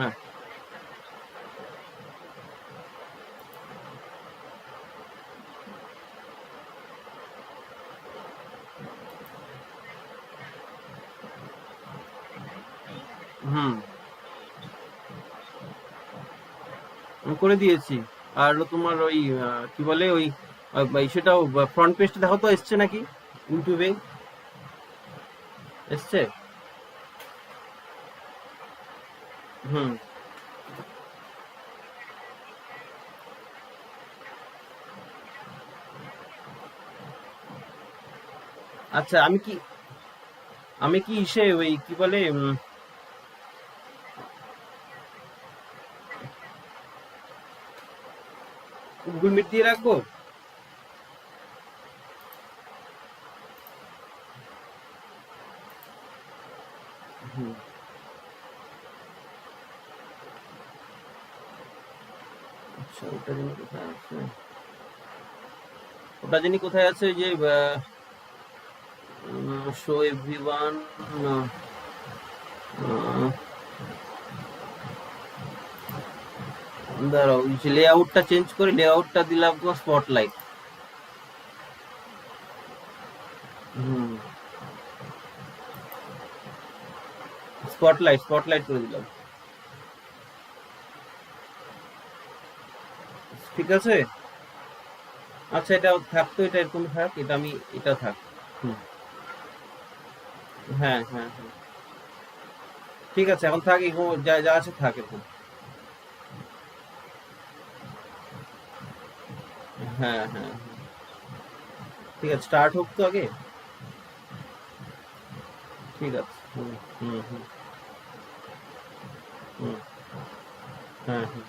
হ্যাঁ। হুম, আমি করে দিয়েছি। আর হলো তোমার ওই কি বলে ওই সেটাও ফ্রন্ট পেজটা দেখো তো এসছে নাকি ইউটিউবে এসছে। হুম। আচ্ছা, আমি কি ইসে ওই কি বলে গুগল মিট দিয়ে রাখবো। হুম। আচ্ছা, ওটা জানি কোথায় আছে। ওটা জানি কোথায় আছে ওই যে শো এভরিওয়ান। দাঁড়াও, লেআউটটা চেঞ্জ করে লেআউটটা দিলাম তোমার স্পটলাইট। হুম, স্পটলাইট করে দিলাম। ঠিক আছে। আচ্ছা, এটা থাকতো, এটা এরকম থাক, এটা আমি এটা থাক। হুম। হ্যাঁ, হ্যাঁ, হ্যাঁ। ঠিক আছে, এখন থাক, এরকম যা যা আছে থাক এখন। হ্যাঁ, হ্যাঁ, হ্যাঁ। ঠিক আছে, স্টার্ট হোক তো আগে। ঠিক আছে। হুম, হুম, হুম, হুম। হ্যাঁ, হ্যাঁ।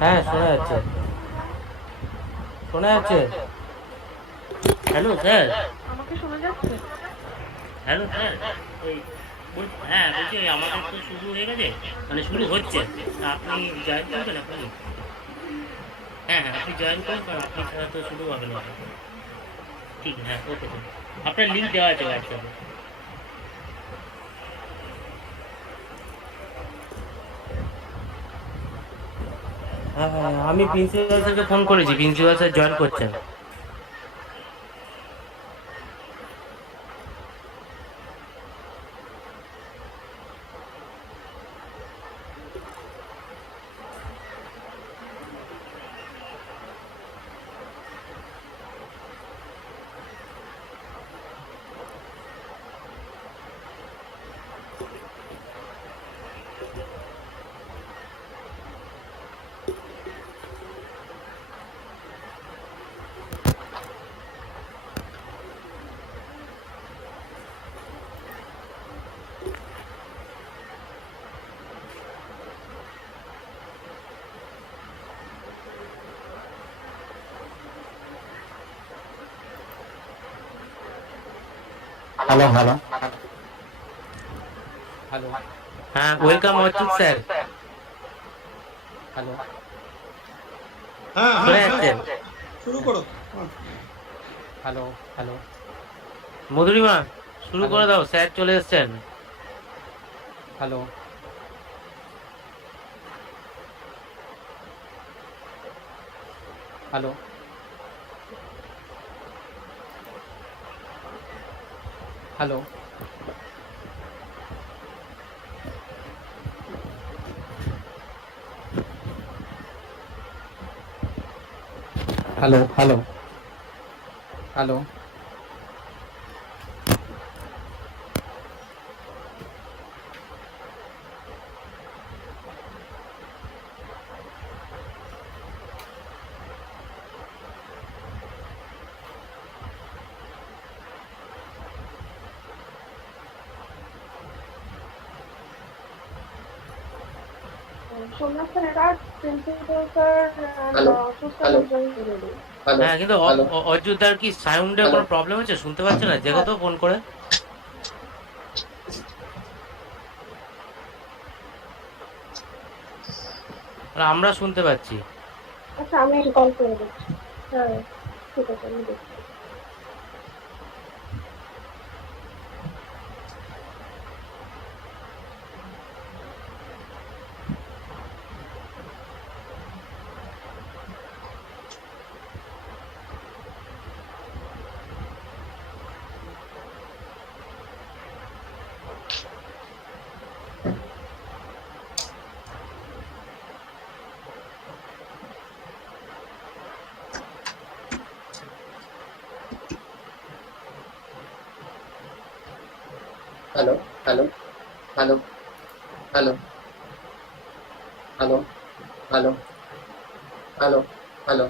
হ্যাঁ, শোনা যাচ্ছে, শোনা যাচ্ছে। Hello sir. আমাকে শোনা যাচ্ছে? Hello sir. ওই হ্যাঁ, বলছি ওই আমাদের তো শুরু হয়ে গেছে, মানে শুরু হচ্ছে। তা আপনি জয়েন করবেন এখনই? হ্যাঁ হ্যাঁ, আপনি জয়েন করুন, কারণ আপনি ছাড়া তো শুরু হবে না। ঠিক, হ্যাঁ, ওকে স্যার। আপনার লিঙ্ক দেওয়া আছে হোয়াটসঅ্যাপে। হ্যাঁ হ্যাঁ, আমি প্রিন্সিপাল স্যারকে ফোন করেছি, প্রিন্সিপাল স্যার জয়েন করছেন। হ্যালো হ্যালো হ্যালো হ্যাঁ, ওয়েলকাম অচ্যুত স্যার। হ্যালো হ্যাঁ শোনা হ্যাঁ হ্যাঁ, যাচ্ছে? শুরু করো। হ্যাঁ। হ্যালো হ্যালো মধুরিমা, শুরু হ্যালো করে দাও, স্যার চলে এসছেন। Hello hello hello hello hello hello Somnath sir আর principal sir hello Ashok hello sir join করে দিন। হ্যালো হ্যাঁ, কিন্তু হ্যালো অযোধ্যার কি সাউন্ডের হ্যালো কোনো প্রবলেম হচ্ছে? শুনতে পাচ্ছে না, দেখো হ্যাঁ, তো ফোন করে। আর আমরা শুনতে পাচ্ছি। আচ্ছা আমি কল করে দিচ্ছি। হ্যাঁ, ঠিক আছে, আমি দেখছি। Hello hello hello hello hello hello hello hello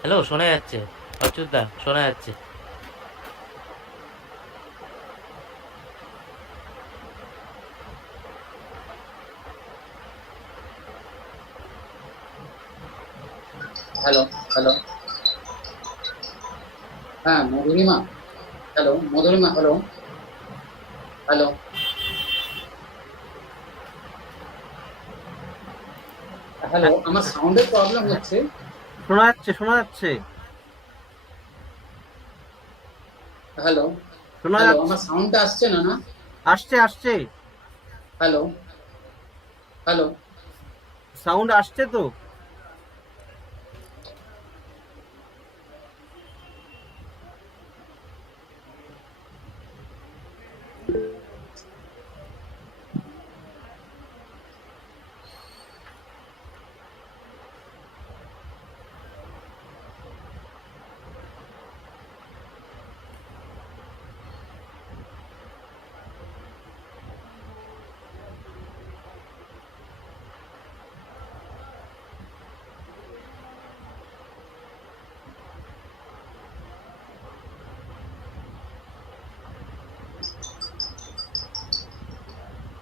hello, শোনা যাচ্ছে? অচ্যুতদা, শোনা যাচ্ছে? হ্যালো হ্যালো হ্যাঁ Madhurima, hello Madhurima, hello hello hello, আমার সাউন্ডের প্রবলেম হচ্ছে। শোনা যাচ্ছে, শোনা যাচ্ছে, হ্যালো শোনা হ্যালো, যাচ্ছে। আমার সাউন্ডটা আসছে না না? আসছে, আসছে, হ্যালো হ্যালো সাউন্ড আসছে তো।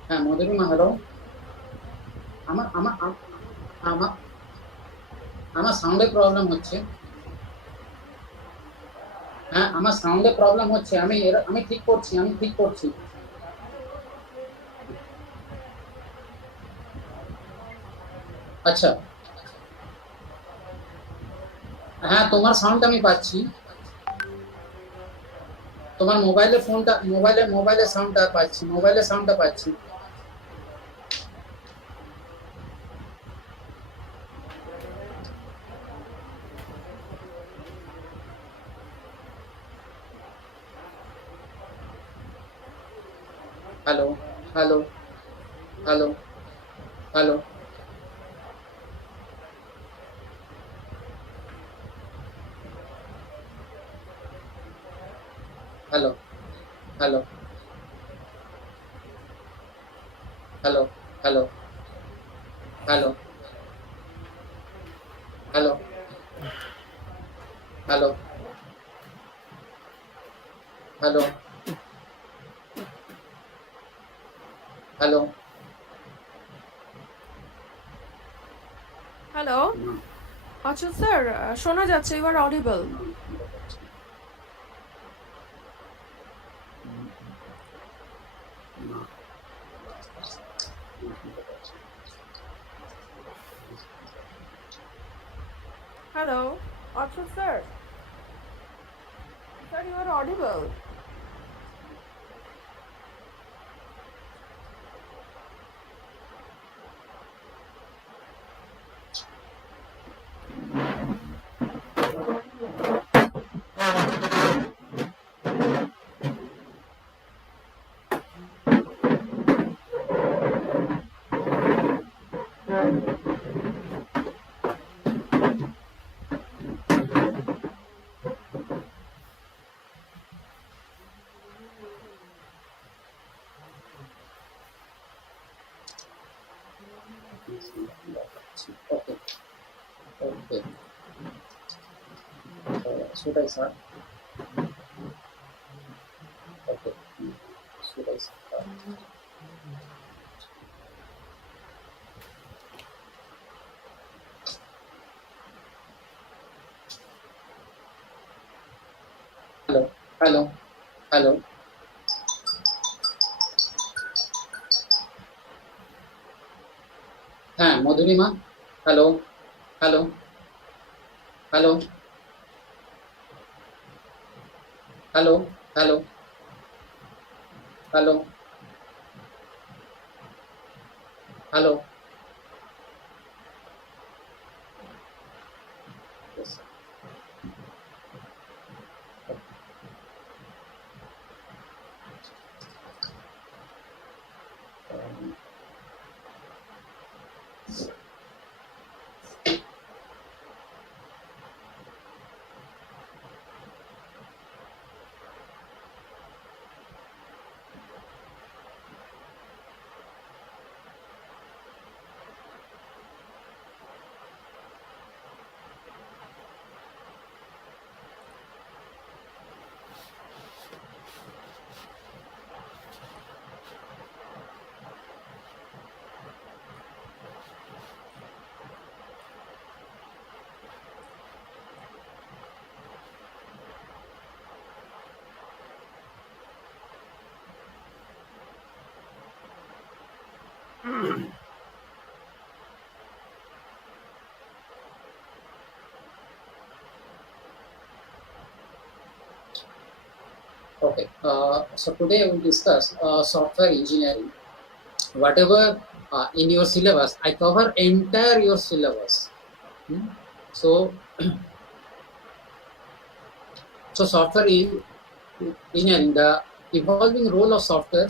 হ্যাঁ মধুরিমা, হ্যালো। আমার আমার আমার আমার সাউন্ডে প্রবলেম হচ্ছে। হ্যাঁ আমার সাউন্ডে প্রবলেম হচ্ছে, আমি ঠিক করছি, আমি ঠিক করছি। আচ্ছা, হ্যাঁ তোমার সাউন্ড আমি পাচ্ছি। তোমার মোবাইলের সাউন্ডটা পাচ্ছি, মোবাইলের সাউন্ডটা পাচ্ছি। Hello, hello, hello, hello, hello, hello, hello, hello, hello, hello, hello, hello, hello. Hello, Achyut sir, শোনা যাচ্ছে, you are audible. Hello, Achyut sir, sir you are audible. Okay, okay. Should I start? Okay. Should I start? Hello, hello, hello. হ্যাঁ Madhurima, hello, hello, hello, hello, hello, hello, hello. Okay, so today we will discuss software engineering. Whatever in your syllabus, I cover entire your syllabus. So, so software engineering, the evolving role of software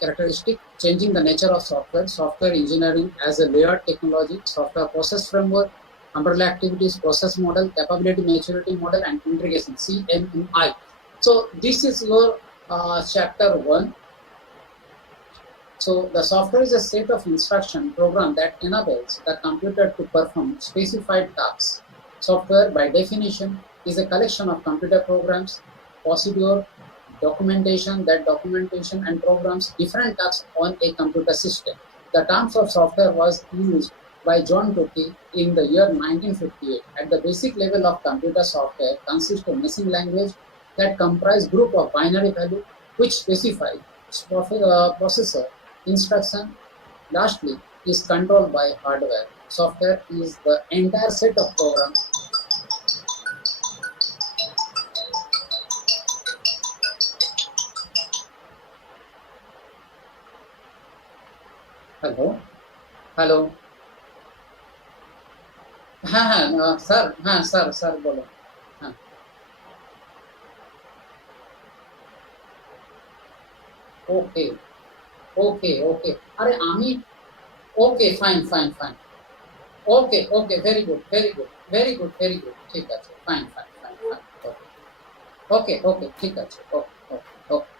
characteristic, changing the nature of software engineering as a layered technology, software process framework, umbrella activities, process model, capability maturity model, and integration, CMMI. So this is your chapter 1. So the software is a set of instruction program that enables the computer to perform specified tasks. Software by definition is a collection of computer programs, procedure, documentation, that documentation and programs different tasks on a computer system. The terms of software was used by John Tukey in the year 1958. At the basic level of computer software consists of machine language that comprise group of binary value which specify processor instruction. Lastly, is controlled by hardware. Software is the entire set of programs. Hello hello हाँ हाँ sir हाँ sir sir बोलो हाँ okay okay okay अरे आमी okay fine fine fine okay okay very good very good very good very good ठीक আছে fine fine fine fine okay okay ঠিক আছে ওকে ওকে ওকে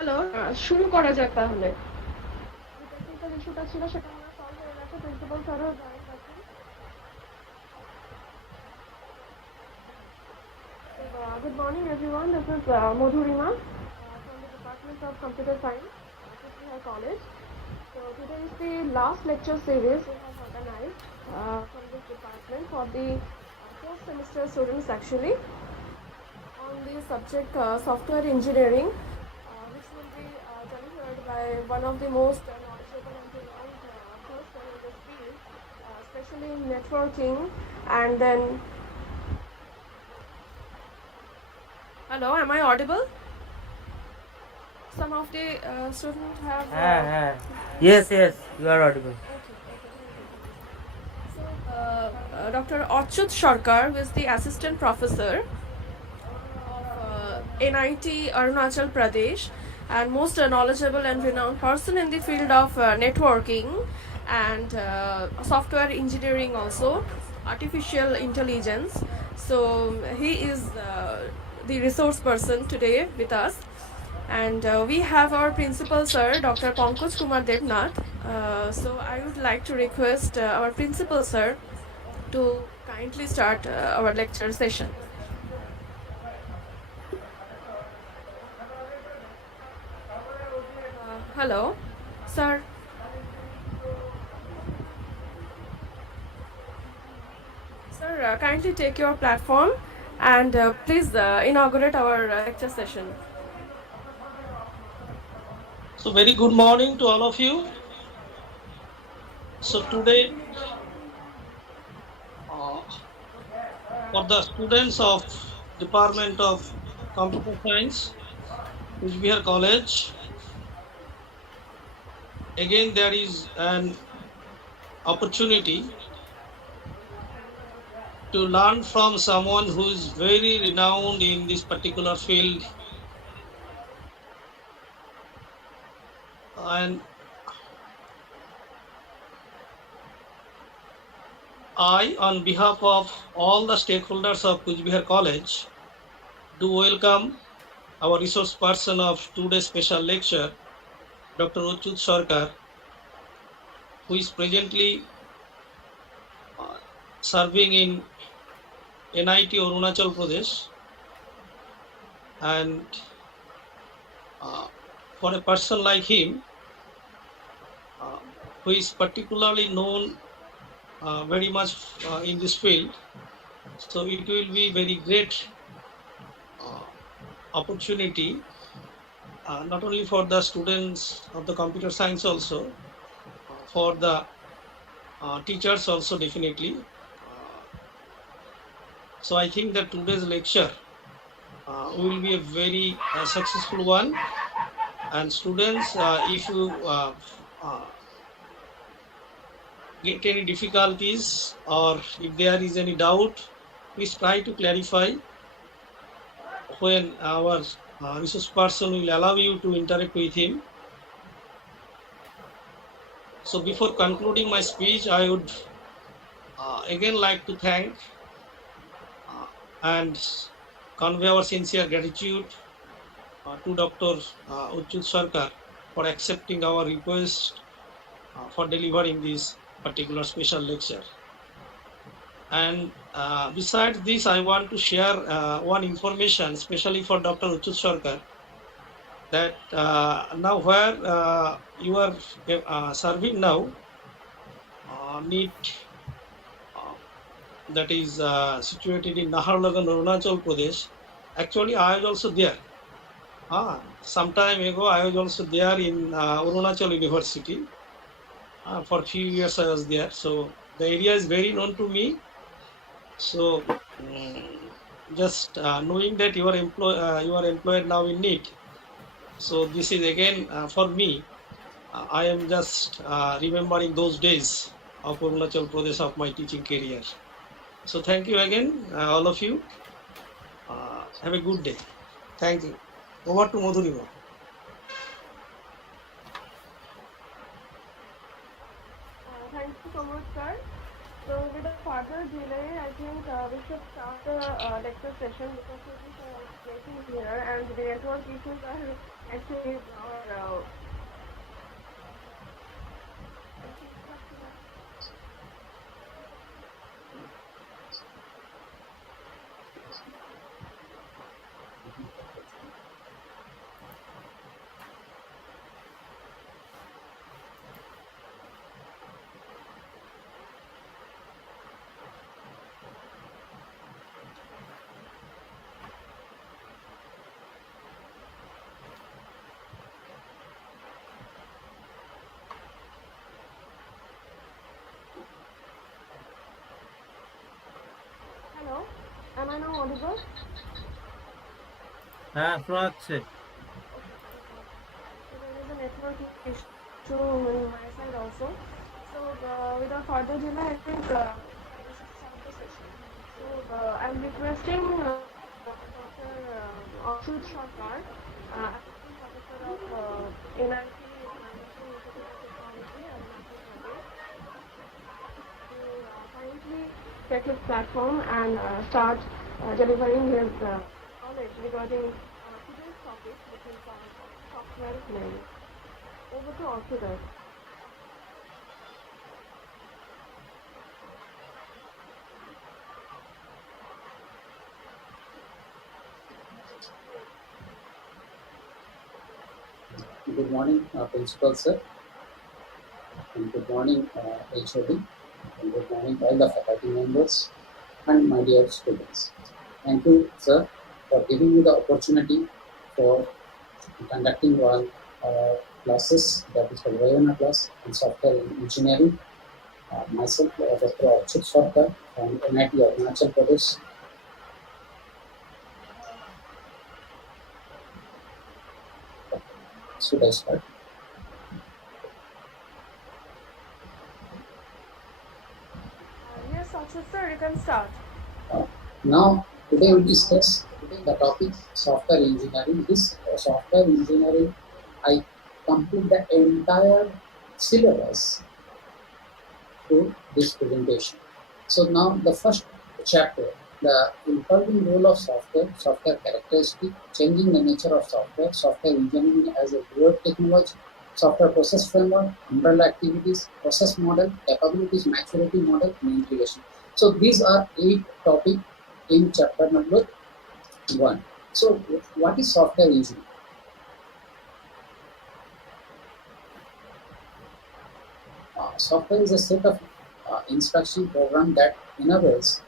হ্যালো, শুরু করা যাক তাহলে। টেকনিক্যাল ইস্যুটা ছিল সেটা আমরা সলভ হয়ে গেছে, প্রিন্সিপাল স্যারও জয়েন করছেন। Good morning everyone, this is Madhurima from the Department of Computer Science at Sarkar College. So today is the last lecture series we have organized from this department for the fourth semester students actually on the subject software engineering, which will be delivered by one of the most knowledgeable and renowned person in this field, especially in networking. And then, hello, am I audible? Some of the students have. Yes, yes, you are audible. So, Dr.Achyut Sarkar, who is the assistant professor of NIT Arunachal Pradesh and most knowledgeable and renowned person in the field of networking and software engineering, also artificial intelligence. So he is the resource person today with us. And we have our principal sir, Dr. Pankaj Kumar Devnath. So I would like to request our principal sir to kindly start our lecture session. Hello, sir. Sir, kindly take your platform and please inaugurate our lecture session. So very good morning to all of you. So today, for the students of Department of Computer Science, Ujbihar College, again there is an opportunity to learn from someone who is very renowned in this particular field. And I, on behalf of all the stakeholders of Kuch Bihar College, do welcome our resource person of today's special lecture, Dr. Achyut Sarkar, who is presently uh, serving in NIT Arunachal Pradesh. And for a person like him, who is particularly known very much in this field, so it will be very great opportunity, not only for the students of the computer science also, for the teachers also definitely. So I think that today's lecture will be a very successful one. And students, if you get any difficulties or if there is any doubt, please try to clarify when our resource person will allow you to interact with him. So before concluding my speech, I would again like to thank and convey our sincere gratitude to Dr. Achyut Sarkar for accepting our request for delivering this particular special lecture. And besides this, I want to share one information, especially for Dr. Achyut Sarkar, that now where you are serving now, NEET, that is situated in Naharlagan, Arunachal Pradesh. Actually, I was also there. Some time ago, I was also there in Arunachal University. For a few years, I was there. So the area is very known to me. So just knowing that you are employed now in NEET. So this is again for me. I am just remembering those days of Arunachal Pradesh of my teaching career. So thank you again, all of you. Have a good day. Thank you. Over to Madhurima. Thank you so much, sir. So without further delay, I think we should start the lecture session because it is getting here and the network issues are actually our Hello, am I now audible? হ্যাঁ শোনা যাচ্ছে। So there is a network issue on my side also. So without further delay, I think we should start the session. So I'm requesting Dr. Achyut Sarkar, Assistant Professor of NIT International Institute of Technology, Arunachal Pradesh, to kindly take his platform and start delivering his knowledge regarding today's topic, which is software engineering. Over to Achyut. Good morning, Principal Sir, and good morning, HOD, and good morning all the faculty members and my dear students. Thank you, sir, for giving me the opportunity for conducting one classes, that is the Vayana class in software engineering. Myself, Dr. Achyut Sarkar from NIT Arunachal Pradesh. Should I start? Yes, Achyut sir, you can start. Now, today we discuss the topic software engineering. This software engineering, I complete the entire syllabus to this presentation. So now the first chapter, the evolving role of software, software characteristic, changing the nature of software, software engineering as a broad technology, software process framework, umbrella activities, process model, capabilities, maturity model, and integration. So these are 8 topics in chapter number 1. So what is software engineering? Software is a set of instruction program that enables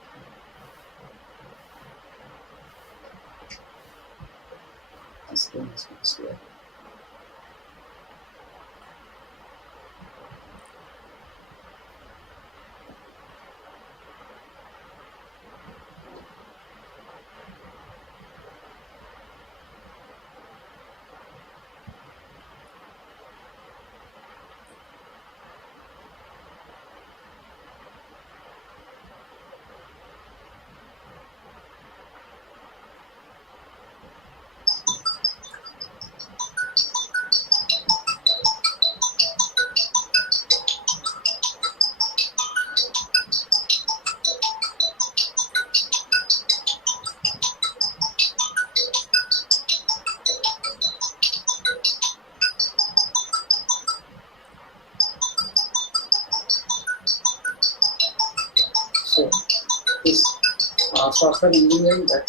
so this software engineering that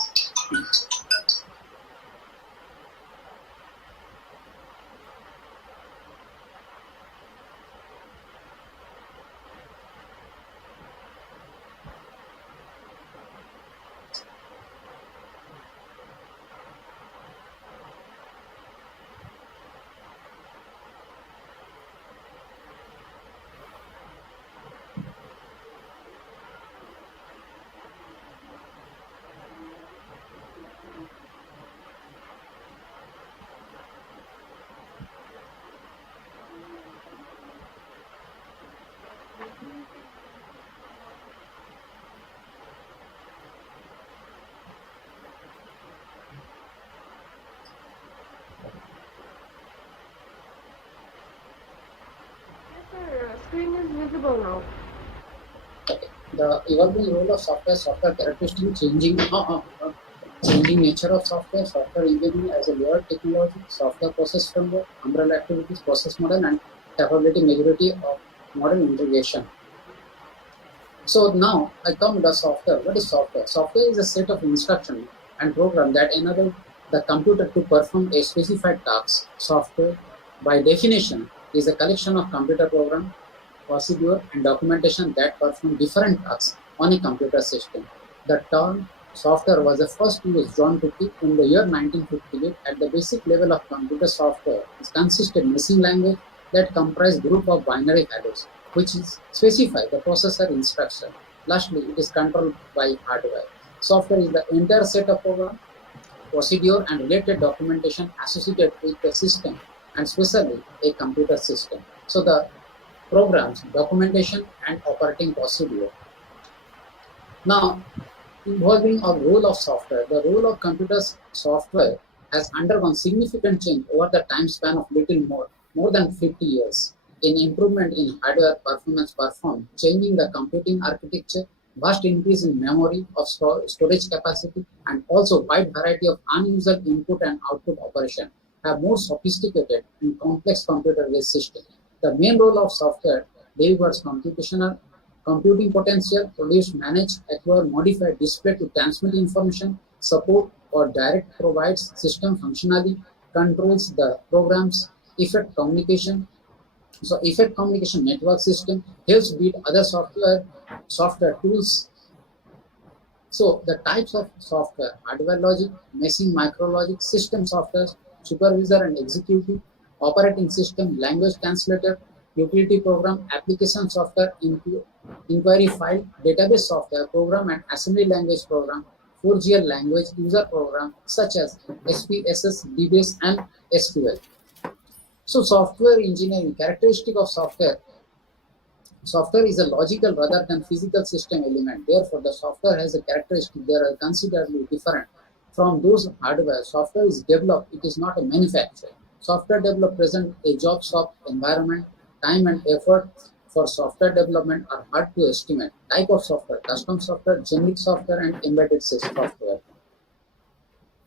Screen is visible now. the evolving role of software, software characteristic, changing nature of software, software engineering as a layered technology, software process framework, umbrella activities, process model, and capability majority of model integration. So now I come to the software. What is software? Software is a set of instructions and program that enable the computer to perform a specified task. Software, by definition, is a collection of computer program, procedure, and documentation that perform different tasks on a computer system. The term software was the first used John Tukey in the year 1958. At the basic level of computer software, it consists of machine language that comprise group of binary values, which is specify the processor instruction. Lastly, it is controlled by hardware. Software is the entire set of program, procedure, and related documentation associated with the system, and especially a computer system. So the programs, documentation, and operating procedure. Now, involving a role of software, the role of computer software has undergone significant change over the time span of little more than 50 years. In improvement in hardware performance changing the computing architecture, vast increase in memory of storage capacity, and also wide variety of unusual input and output operation have more sophisticated and complex computer-based systems. The main role of software delivers computational computing potential, produce, manage, acquire, modify, display to transmit information, support or direct provides system functionality, controls the programs, effect communication. So effect communication network system helps build other software tools. So the types of software: hardware logic, machine micrologic, system software, supervisor and executive, operating system, language translator, utility program, application software, inquiry file, database software, program and assembly language program, 4GL language user program such as SPSS, DBase, and SQL. So software engineering, characteristic of software. Software is a logical rather than physical system element. Therefore, the software has a characteristic that are considerably different from those hardware. Software is developed, it is not a manufacturer. Software developed present a job shop environment, time and effort for software development are hard to estimate. Type of software: custom software, generic software, and embedded software.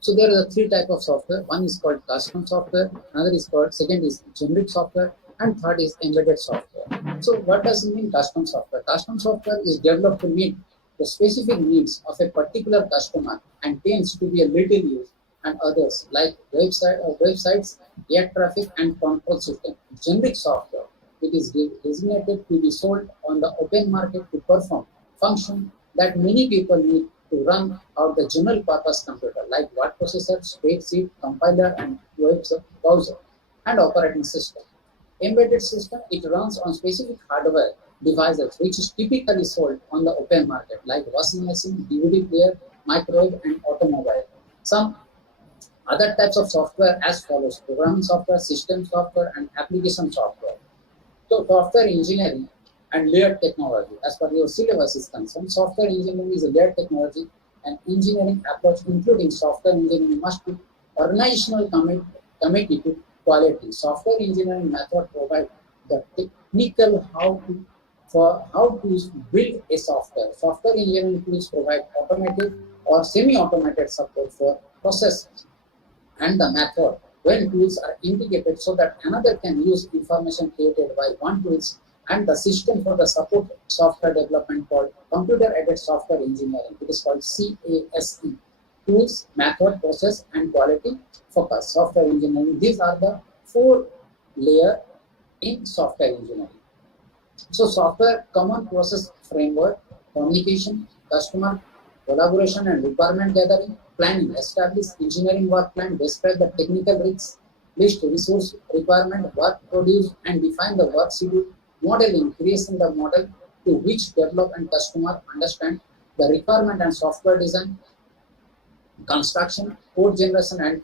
So there are the three types of software. One is called custom software, another is called, second is generic software, and third is embedded software. So what does it mean custom software? Custom software is developed to meet the specific needs of a particular customer and tends to be a little used and others like websites, air traffic, and control system. Generic software, it is designated to be sold on the open market to perform function that many people need to run out the general purpose computer like word processor, spreadsheet, compiler, and web browser, and operating system. Embedded system, it runs on specific hardware devices which is typically sold on the open market like washing machine, DVD player, microwave, and automobile. Some other types of software as follows: programming software, system software, and application software. So software engineering and layered technology. As per your syllabus is concerned, software engineering is a layered technology and engineering approach including software engineering must be organizational committed to quality. Software engineering method provide the technical how to build a software. Software engineering tools provide automated or semi-automated support for process and the method when tools are integrated so that another can use information created by one tools and the system for the support software development called computer-aided software engineering. It is called CASE. Tools, method, process, and quality focus. Software engineering. These are the four layers in software engineering. So software common process framework, communication, customer, collaboration and requirement gathering, planning, establish engineering work plan, describe the technical risks, list resource requirement, work produced, and define the work schedule, modeling, creating the model to which develop and customer understand the requirement and software design, construction, code generation and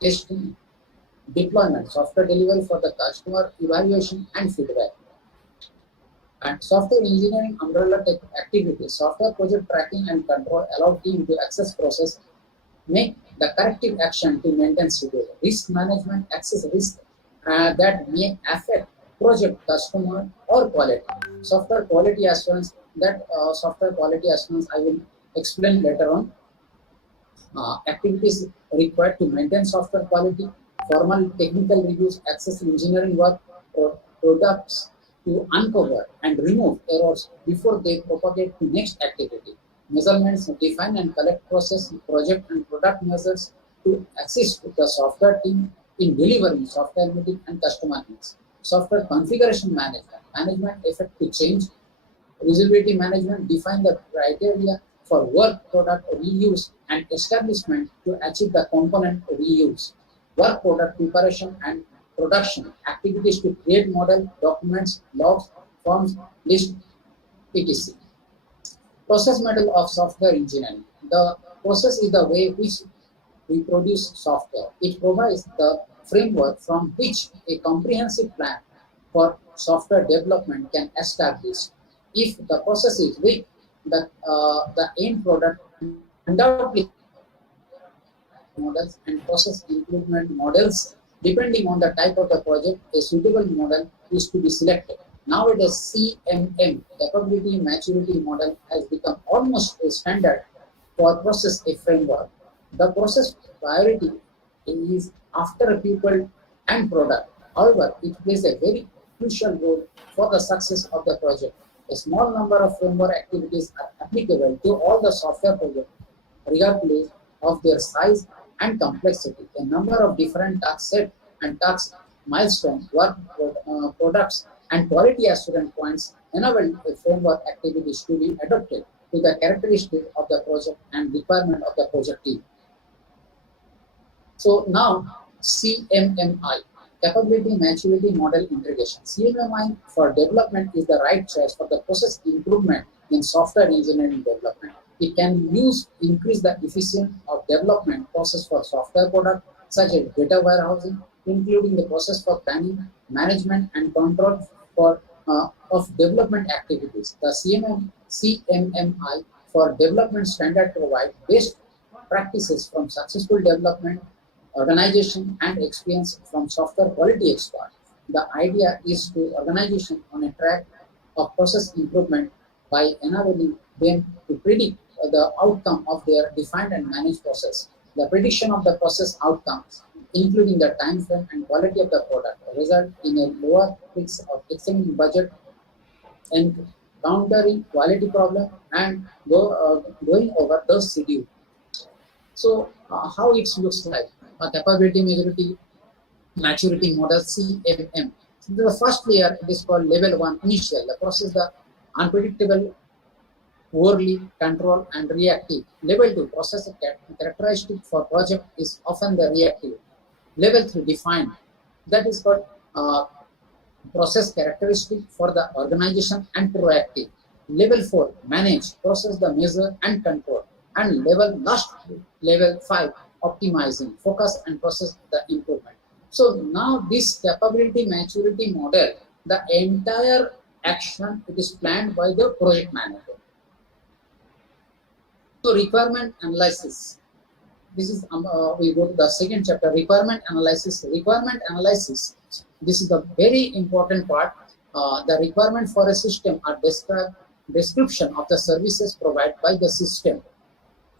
testing, deployment, software delivery for the customer, evaluation and feedback. And software engineering umbrella activities, software project tracking and control allow team to access process, make the corrective action to maintain schedule, risk management, access risk that may affect project, customer or quality. Software quality assurance, that software quality assurance I will explain later on. Activities required to maintain software quality, formal technical reviews, access engineering work, or products to uncover and remove errors before they propagate to next activity. Measurements, define and collect process, project and product measures to assist the software team in delivering software meeting and customer needs. Software configuration management effect to change, usability management, define the criteria for work product reuse and establishment to achieve the component reuse. Work product preparation and production activities to create model, documents, logs, forms, list, etc. Process model of software engineering. The process is the way which we produce software. It provides the framework from which a comprehensive plan for software development can establish. If the process is weak, the end product undoubtedly models and process improvement models. Depending on the type of the project, a suitable model is to be selected. Nowadays, CMM, capability maturity model, has become almost a standard for process a framework. The process priority is after people and product. However, it plays a very crucial role for the success of the project. A small number of framework activities are applicable to all the software projects, regardless of their size and complexity. A number of different task set and task milestones, work products, and quality assurance points enable a framework activities to be adapted to the characteristics of the project and requirement of the project team. So now CMMI, Capability Maturity Model Integration. CMMI for development is the right choice for the process improvement in software engineering development. It can increase the efficiency of development process for software product such as data warehousing, including the process for planning, management, and control for of development activities. The CMMI for development standard provide best practices from successful development, organization, and experience from software quality experts. The idea is to organization on a track of process improvement by enabling them to predict the outcome of their defined and managed process. The prediction of the process outcomes, including the time frame and quality of the product, result in a lower risk of exceeding budget and countering quality problem and going over the schedule. So, how it looks like a capability maturity model CMM. So the first layer, it is called level 1 initial. The process the unpredictable, poorly controlled and reactive. Level 2 process characteristic for project is often the reactive. Level 3 defined. That is called process characteristic for the organization and proactive. Level 4 manage, process the measure and control. And level 5 optimizing, focus and process the improvement. So now this capability maturity model, the entire action, it is planned by the project manager. So requirement analysis. This is we go to the second chapter, requirement analysis. Requirement analysis. This is the very important part. The requirement for a system are description of the services provided by the system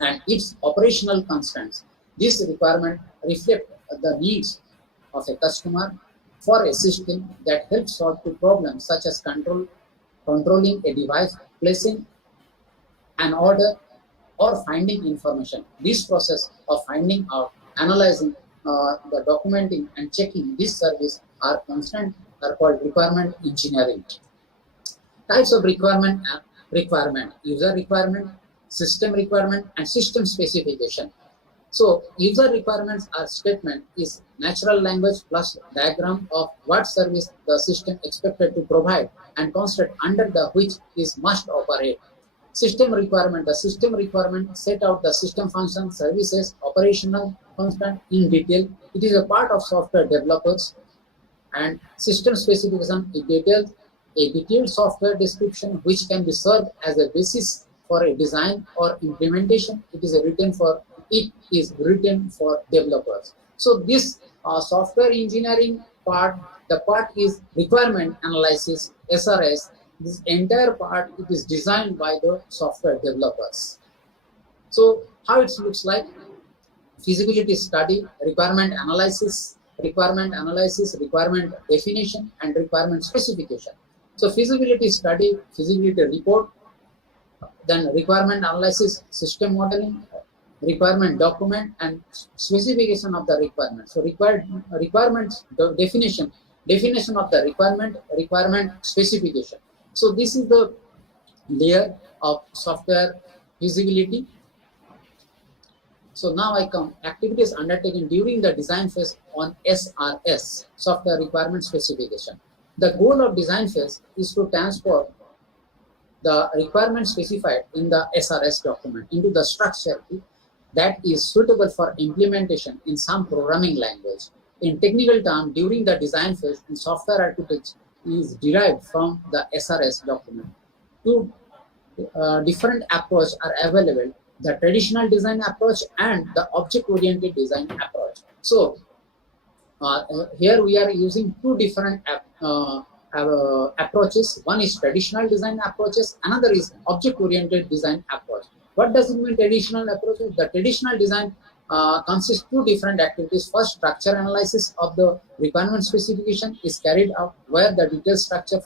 and its operational constraints. This requirement reflects the needs of a customer for a system that helps solve two problems such as controlling a device, placing an order, or finding information. This process of finding out, analyzing, the documenting and checking this service are constant, are called requirement engineering. Types of requirement: user requirement, system requirement, and system specification. So user requirements are statement is natural language plus diagram of what service the system expected to provide and constraint under the which is must operate. System requirement, the system requirement set out the system function, services, operational constant in detail. It is a part of software developers. And system specification, a detailed software description which can be served as a basis for a design or implementation. It is written for developers. So this software engineering part, the part is requirement analysis, SRS. This entire part, it is designed by the software developers. So how it looks like: feasibility study, requirement analysis, requirement definition, and requirement specification. So feasibility study, feasibility report, then requirement analysis, system modeling, requirement document, and specification of the requirement. So requirements definition of the requirement specification. So this is the layer of software feasibility. So now I come activities undertaken during the design phase on SRS, software requirement specification. The goal of design phase is to transfer the requirement specified in the SRS document into the structure that is suitable for implementation in some programming language. In technical terms, during the design phase, the software architecture is derived from the SRS document. Two different approaches are available: the traditional design approach and the object-oriented design approach. So here we are using two different approaches. One is traditional design approaches, another is object-oriented design approach. What does it mean, traditional approach? The traditional design consists two different activities. First, structure analysis of the requirement specification is carried out, where the detailed structure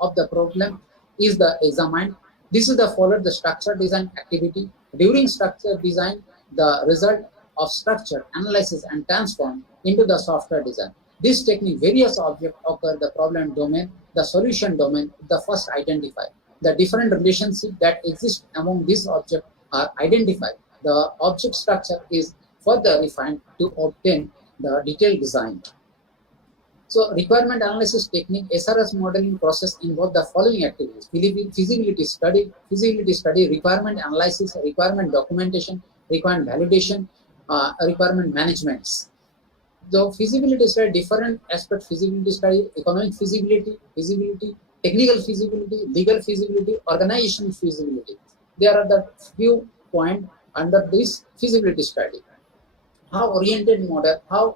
of the problem is examined. This is followed the structure design activity. During structure design, the result of structure analysis and transform into the software design. This technique, various objects occur the problem domain, the solution domain. The first identify the different relationships that exist among these objects are identified. The object structure is further refined to obtain the detailed design. So requirement analysis technique, SRS modeling process involve the following activities: feasibility study, requirement analysis, requirement documentation, requirement validation, requirement management. The feasibility study, different aspect feasibility study: economic feasibility, technical feasibility, legal feasibility, organizational feasibility. There are the few points under this feasibility study. Flow oriented model, how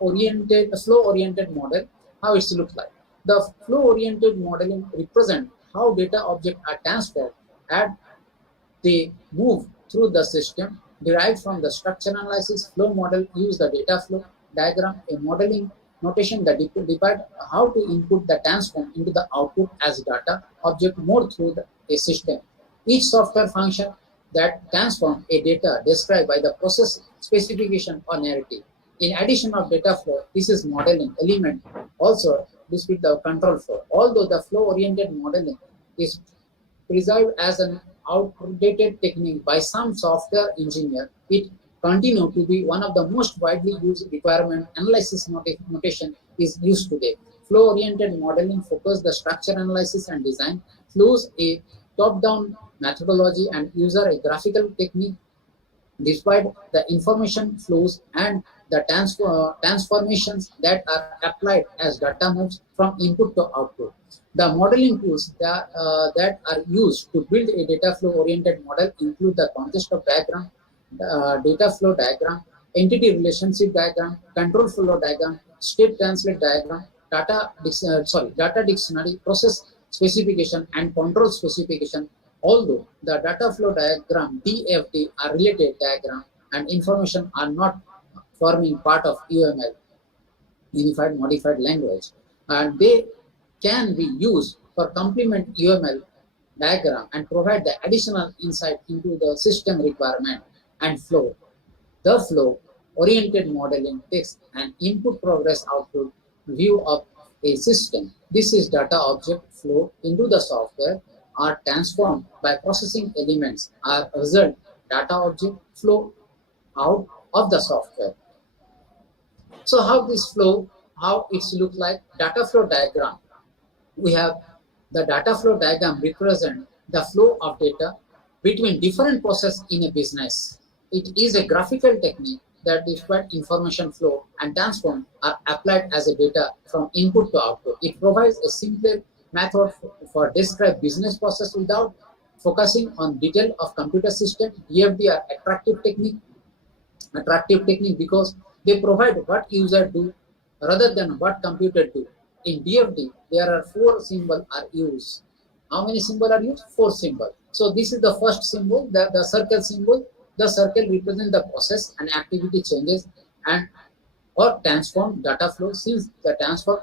it looks like. The flow oriented modeling represent how data objects are transferred and they move through the system. Derived from the structure analysis, flow model use the data flow diagram, a modeling notation that depicts how to input the transform into the output as data object mode through a system. Each software function that transforms a data described by the process specification or narrative. In addition of data flow, this is modeling element also describe the control flow. Although the flow-oriented modeling is preserved as an outdated technique by some software engineer, it continues to be one of the most widely used requirement analysis notation is used today. Flow-oriented modeling focuses the structure analysis and design, flows a top-down methodology and uses a graphical technique. Despite the information flows and the transformations that are applied as data moves from input to output. The modeling tools that are used to build a data flow-oriented model include the context of diagram, data flow diagram, entity relationship diagram, control flow diagram, state translate diagram, data dictionary, process specification, and control specification. Although the data flow diagram DFD are related diagram and information are not forming part of UML, Unified Modified Language, and they can be used for complement UML diagram and provide the additional insight into the system requirement and flow. The flow-oriented modeling takes an input progress output view of a system. This is data object flow into the software are transformed by processing elements are result data object flow out of the software. So how this flow, how it's look like data flow diagram. We have the data flow diagram represent the flow of data between different processes in a business. It is a graphical technique that describes information flow and transform are applied as a data from input to output. It provides a simple method for describe business process without focusing on detail of computer system. DFD are attractive technique because they provide what user do rather than what computer do. In DFD, there are 4 symbols are used. How many symbols are used? 4 symbols. So this is the first symbol, the circle symbol. The circle represents the process and activity changes and or transform data flow since the transfer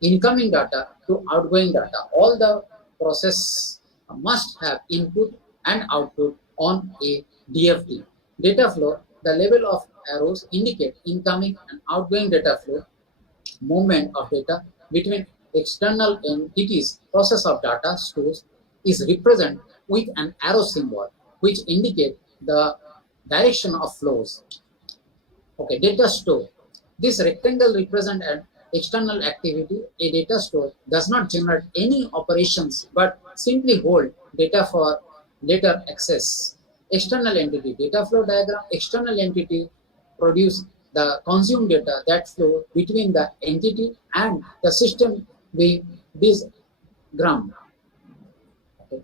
incoming data to outgoing data. All the process must have input and output on a DFD. Data flow, the level of arrows indicate incoming and outgoing data flow, movement of data between external entities, process of data stores is represented with an arrow symbol which indicate the direction of flows. Okay, data store. This rectangle represents an external activity. A data store does not generate any operations but simply hold data for later access. External entity, data flow diagram, external entity produce the consumed data that flow between the entity and the system being diagrammed.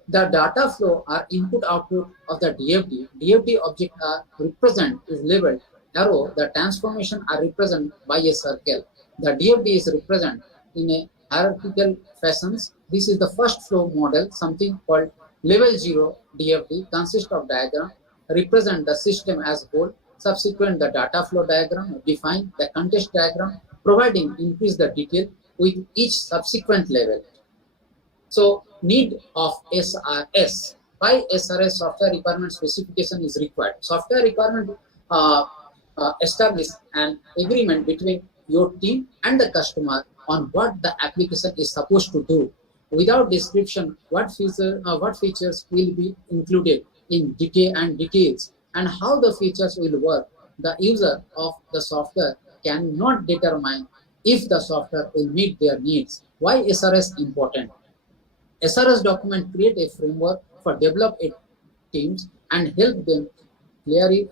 The data flow are input output of the DFD. DFD object are represent is labeled arrow. The transformation are represented by a circle. The DFD is represented in a hierarchical fashions. This is the first flow model, something called level 0 DFD consists of diagram, represent the system as whole. Subsequent, the data flow diagram define the context diagram, providing increase the detail with each subsequent level. So, need of SRS. Why SRS software requirement specification is required? Software requirement establish an agreement between your team and the customer on what the application is supposed to do. Without description, what features will be included in details and how the features will work, the user of the software cannot determine if the software will meet their needs. Why SRS important? SRS document create a framework for develop teams and help them clearly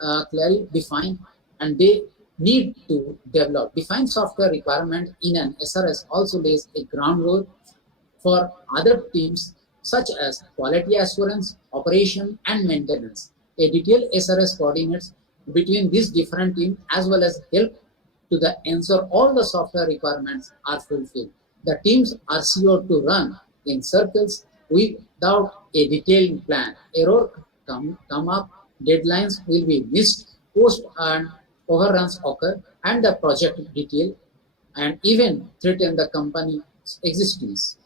define, and they need to develop. Define software requirement in an SRS also lays a groundwork for other teams such as quality assurance, operation, and maintenance. A detailed SRS coordinates between these different teams as well as help to ensure all the software requirements are fulfilled. The teams are sure to run in circles without a detailed plan. Error come up, deadlines will be missed, post and overruns occur, and the project detail and even threaten the company's existence.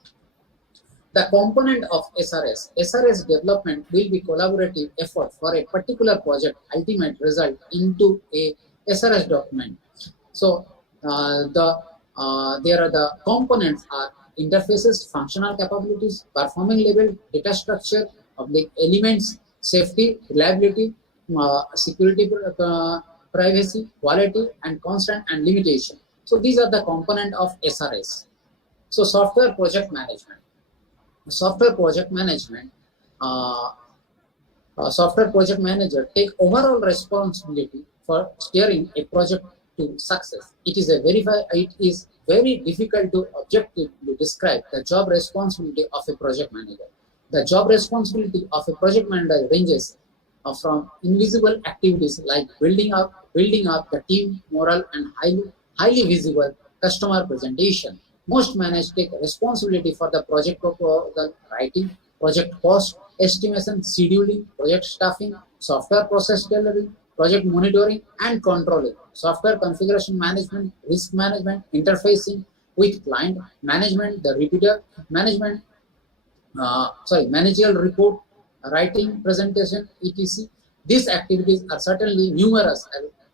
The component of SRS development will be collaborative effort for a particular project ultimate result into a SRS document. So there are the components are interfaces, functional capabilities, performing level, data structure, public elements, safety, reliability, security, privacy, quality, and constant and limitation. So these are the component of SRS. So software project management. Software project management, software project manager take overall responsibility for steering a project to success. It is very difficult to objectively describe the job responsibility of a project manager. The job responsibility of a project manager ranges from invisible activities like building up the team morale and highly visible customer presentation. Most managers take responsibility for the project proposal writing, project cost estimation, scheduling, project staffing, software process delivery, project monitoring and controlling, software configuration management, risk management, interfacing with client management, the repeater management, managerial report, writing, presentation, etc. These activities are certainly numerous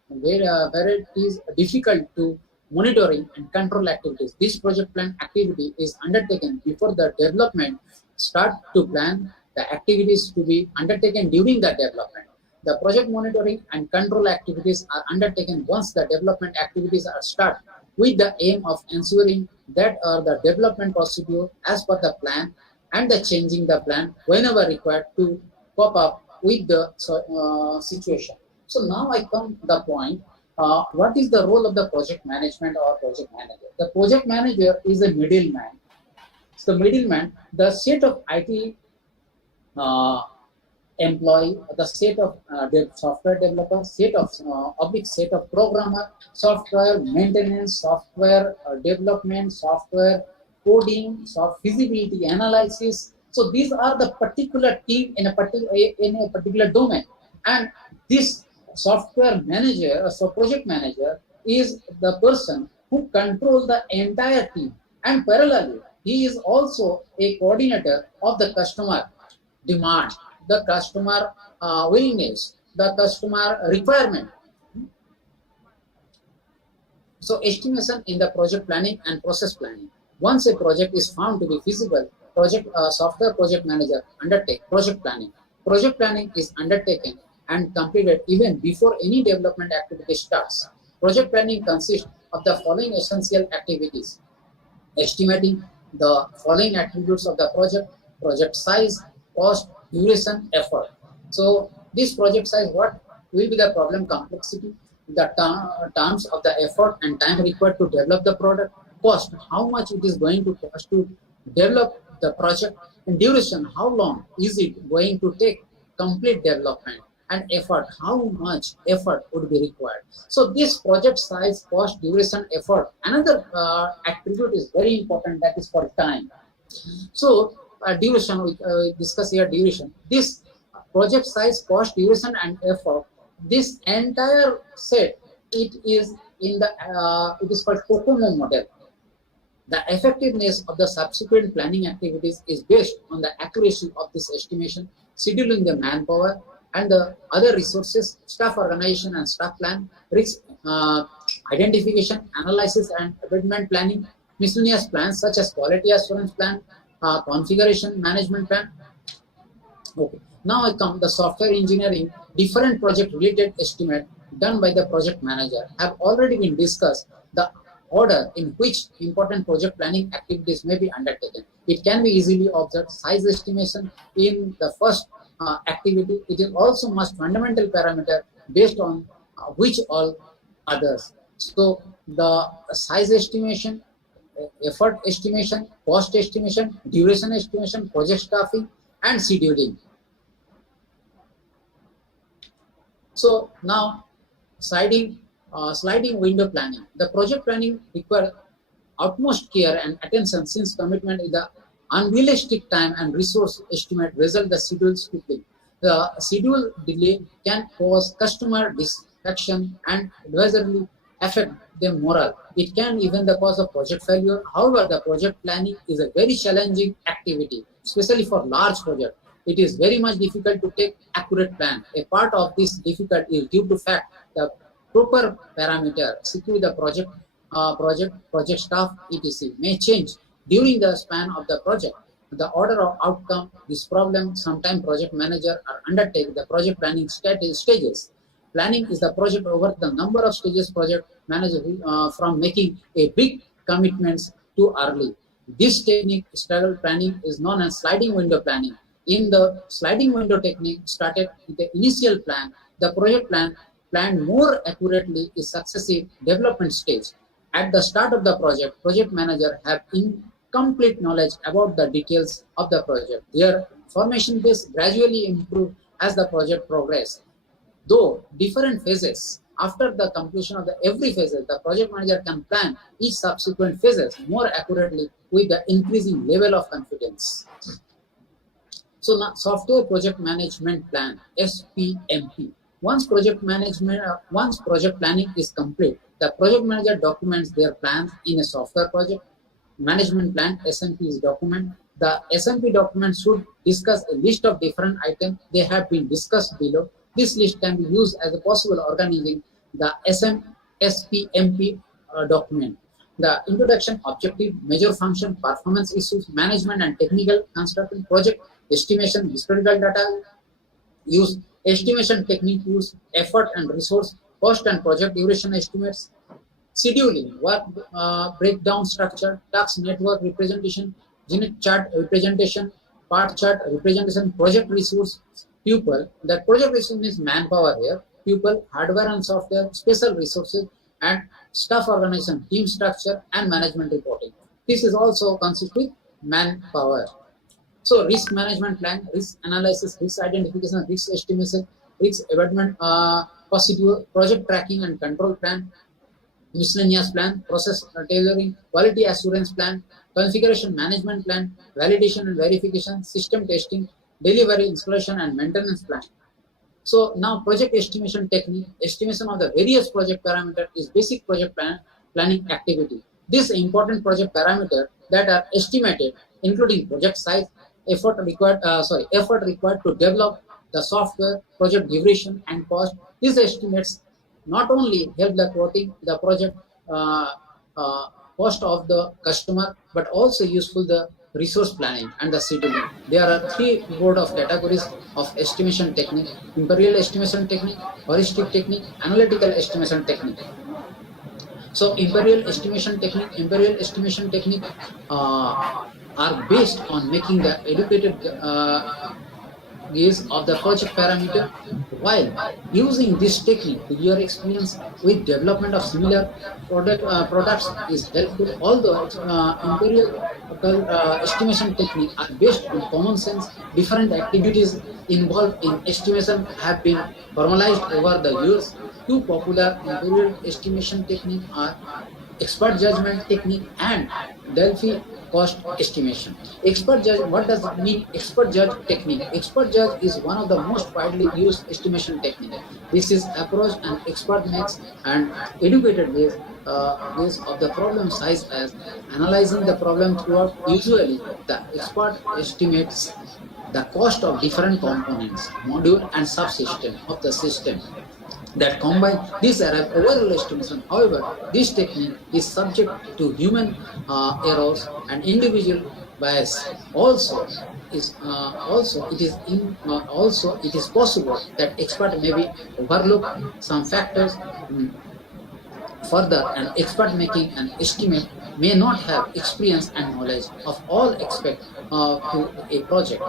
where it is difficult to monitoring and control activities. This project plan activity is undertaken before the development start to plan the activities to be undertaken during the development. The project monitoring and control activities are undertaken once the development activities are start with the aim of ensuring that the development procedure as per the plan and the changing the plan whenever required to cope up with the situation. So now I come to the point. What is the role of the project management or project manager? The project manager is a middleman. So middleman, the set of IT employee, the set of software developer, set of programmer, software maintenance, software development, software coding, feasibility analysis. So these are the particular team in a particular domain, and this software manager, so project manager, is the person who controls the entire team, and parallelly he is also a coordinator of the customer demand, the customer willingness, the customer requirement. So estimation in the project planning and process planning. Once a project is found to be feasible, software project manager undertake project planning. Project planning is undertaken and completed even before any development activity starts. Project planning consists of the following essential activities: estimating the following attributes of the project size, cost, duration, effort. So this project size, what will be the problem complexity, the terms of the effort and time required to develop the product, cost, how much it is going to cost to develop the project, and duration, how long is it going to take complete development, and effort, how much effort would be required. So this project size, cost, duration, effort. Another attribute is very important, that is called time. So duration, we discuss here duration. This project size, cost, duration and effort, this entire set, it is in the it is called COCOMO model. The effectiveness of the subsequent planning activities is based on the accuracy of this estimation, scheduling the manpower and the other resources, staff organization and staff plan, risk identification, analysis and abatement planning, miscellaneous plans such as quality assurance plan, configuration management plan. Okay. Now I come the software engineering. Different project related estimate done by the project manager have already been discussed. The order in which important project planning activities may be undertaken. It can be easily observed. Size estimation in the first activity. It is also most fundamental parameter based on which all others. So the size estimation, effort estimation, cost estimation, duration estimation, project staffing, and scheduling. So now sliding window planning. The project planning requires utmost care and attention since commitment is the Unrealistic time and resource estimate result the schedule skipping. The schedule delay can cause customer dissatisfaction and adversely affect their morale. It can even the cause of project failure. However, the project planning is a very challenging activity, especially for large projects. It is very much difficult to take accurate plan. A part of this difficulty is due to fact the proper parameter secure the project staff etc may change during the span of the project. The order of outcome this problem sometimes project manager are undertake the project planning stages. Planning is the project over the number of stages project manager from making a big commitments to early. This technique staggered planning is known as sliding window planning. In the sliding window technique started with the initial plan, the project plan planned more accurately is successive development stage. At the start of the project manager have incomplete knowledge about the details of the project. Their formation base gradually improve as the project progress. Though different phases, after the completion of every phase, the project manager can plan each subsequent phases more accurately with the increasing level of confidence. So now software project management plan (SPMP). Once project planning is complete, the project manager documents their plans in a software project management plan (SMP's) document. The SMP document should discuss a list of different items. They have been discussed below. This list can be used as a possible organizing the SPMP document. The introduction, objective, major function, performance issues, management and technical construction, project estimation, historical data use, estimation technique use, effort and resource, cost and project duration estimates, scheduling, work breakdown structure, task network representation, unit chart representation, part chart representation, project resource, people. That project resource means manpower here, people, hardware and software, special resources, and staff organization, team structure, and management reporting. This is also consist with manpower. So risk management plan, risk analysis, risk identification, risk estimation, risk abatement procedure, project tracking and control plan, miscellaneous plan, process tailoring, quality assurance plan, configuration management plan, validation and verification, system testing, delivery, installation and maintenance plan. So now project estimation technique, estimation of the various project parameters is basic project planning activity. This important project parameter that are estimated including project size, effort required to develop the software, project duration and cost. These estimates not only help the quoting the project cost of the customer, but also useful the resource planning and the scheduling. There are three board of categories of estimation technique: imperial estimation technique, heuristic technique, analytical estimation technique. So imperial estimation technique are based on making the educated gaze of the project parameter. While using this technique, your experience with development of similar products is helpful. Although imperial estimation technique are based on common sense, different activities involved in estimation have been formalized over the years. Two popular imperial estimation techniques are expert judgment technique and Delphi cost estimation. Expert judge, what does it mean? Expert judge technique. Expert judge is one of the most widely used estimation technique. This is approach an expert makes and educated ways of the problem size as analyzing the problem throughout. Usually, the expert estimates the cost of different components, module and subsystem of the system that combine these arrive overall estimation. However, this technique is subject to human errors and individual bias. Also, it is possible that expert may be overlook some factors. Further, an expert making an estimate may not have experience and knowledge of all aspects of a project.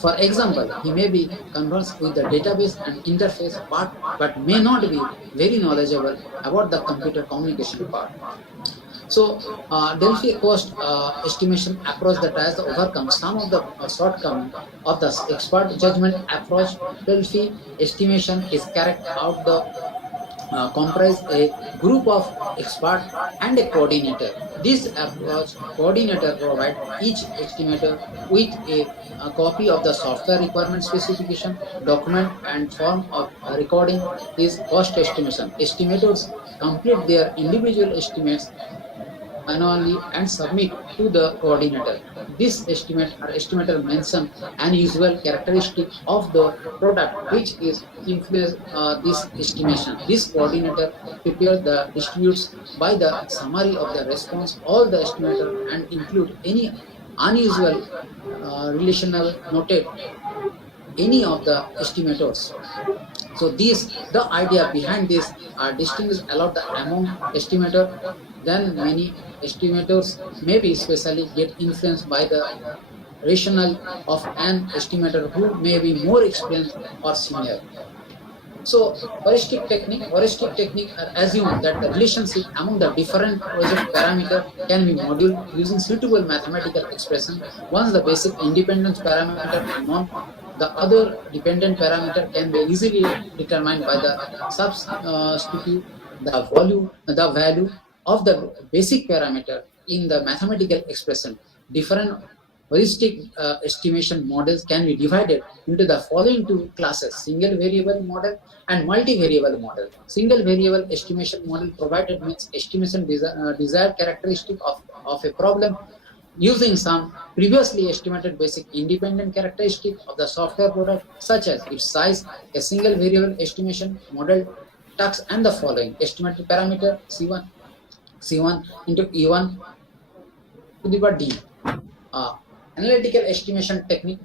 For example, he may be conversant with the database and interface part, but may not be very knowledgeable about the computer communication part. So, Delphi cost estimation approach that tries to overcome some of the shortcomings of the expert judgment approach. Delphi estimation is carried out the comprise a group of expert and a coordinator. This approach coordinator provide each estimator with a copy of the software requirement specification, document and form of recording his cost estimation. Estimators complete their individual estimates annually and submit to the coordinator. This estimate or estimator mention unusual characteristic of the product which is influence this estimation. This coordinator prepares the distributes by the summary of the response all the estimator and include any unusual relational noted any of the estimators. So the idea behind this are distinguished allowed the among estimator. Then many estimators may be specially get influenced by the rationale of an estimator who may be more experienced or senior. So heuristic technique assume that the relationship among the different project parameter can be modeled using suitable mathematical expression. Once the basic independence parameter are known, the other dependent parameter can be easily determined by the substitute the value of the basic parameter in the mathematical expression. Different heuristic estimation models can be divided into the following two classes: single variable model and multivariable model. Single variable estimation model provided means estimation desired characteristic of a problem using some previously estimated basic independent characteristic of the software product, such as its size. A single variable estimation model takes and the following estimated parameter C1 into E1 to the power D. Analytical estimation technique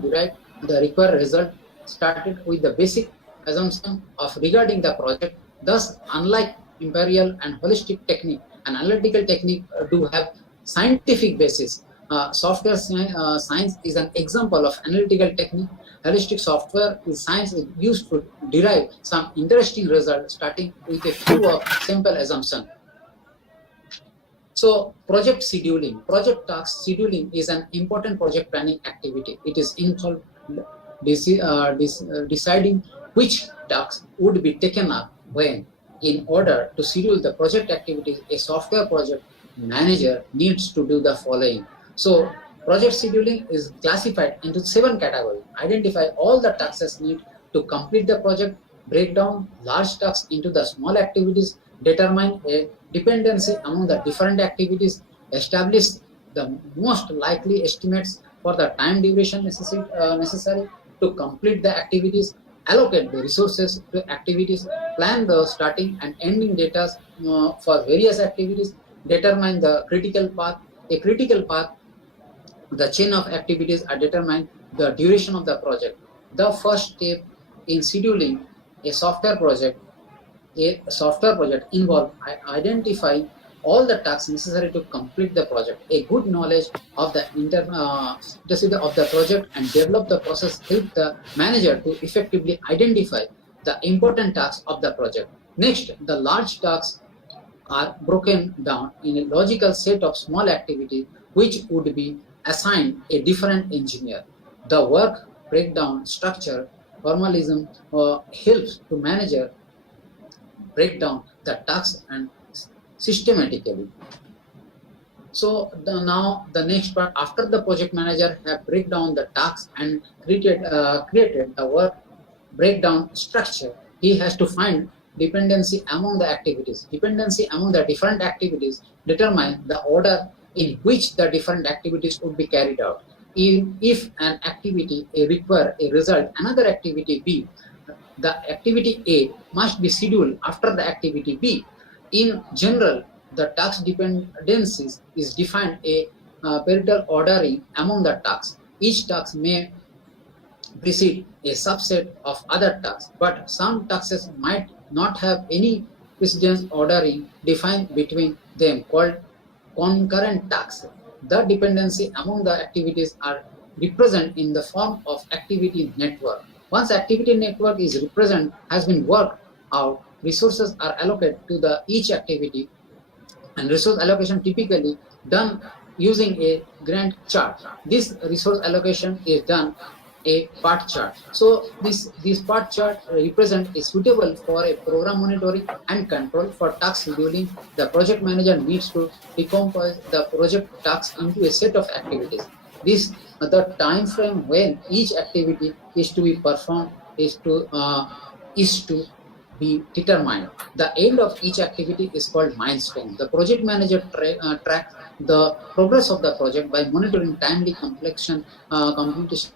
derived the required result started with the basic assumption of regarding the project. Thus, unlike imperial and holistic technique, an analytical technique do have scientific basis. Software science is an example of analytical technique. Holistic software is science is used to derive some interesting results starting with a few of simple assumptions. So project task scheduling is an important project planning activity. It is involved deciding which tasks would be taken up when. In order to schedule the project activities, a software project manager needs to do the following. So project scheduling is classified into 7 categories. Identify all the tasks needed to complete the project, break down large tasks into the small activities, determine a dependency among the different activities, establish the most likely estimates for the time duration necessary to complete the activities, allocate the resources to activities, plan the starting and ending data for various activities, determine the critical path. A critical path, the chain of activities are determined the duration of the project. The first step in scheduling a software project involves identifying all the tasks necessary to complete the project. A good knowledge of the of the project and develop the process help the manager to effectively identify the important tasks of the project. Next, the large tasks are broken down in a logical set of small activities which would be assigned a different engineer. The work breakdown structure formalism helps to manager break down the tasks and systematically. So now the next part, after the project manager have break down the tasks and created the work breakdown structure, he has to find dependency among the activities. Dependency among the different activities determine the order in which the different activities would be carried out. If an activity A require a result, another activity B, the activity A must be scheduled after the activity B. In general, the task dependencies is defined a parallel ordering among the tasks. Each task may precede a subset of other tasks, but some tasks might not have any precedence ordering defined between them, called concurrent tasks. The dependency among the activities are represented in the form of activity network. Once activity network is represented, has been worked out, resources are allocated to each activity, and resource allocation typically done using a Gantt chart. This resource allocation is done a part chart. So this part chart represent is suitable for a program monitoring and control for task scheduling. The project manager needs to decompose the project tasks into a set of activities. This the time frame when each activity is to be performed is to be determined. The end of each activity is called milestone. The project manager tracks the progress of the project by monitoring timely completion completion.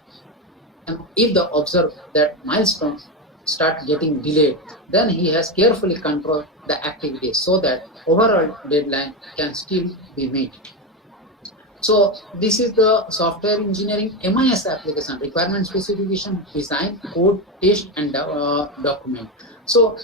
If the observe that milestones start getting delayed, then he has carefully controlled the activities so that overall deadline can still be met. So this is the software engineering MIS application: requirement specification, design, code, test, and document. So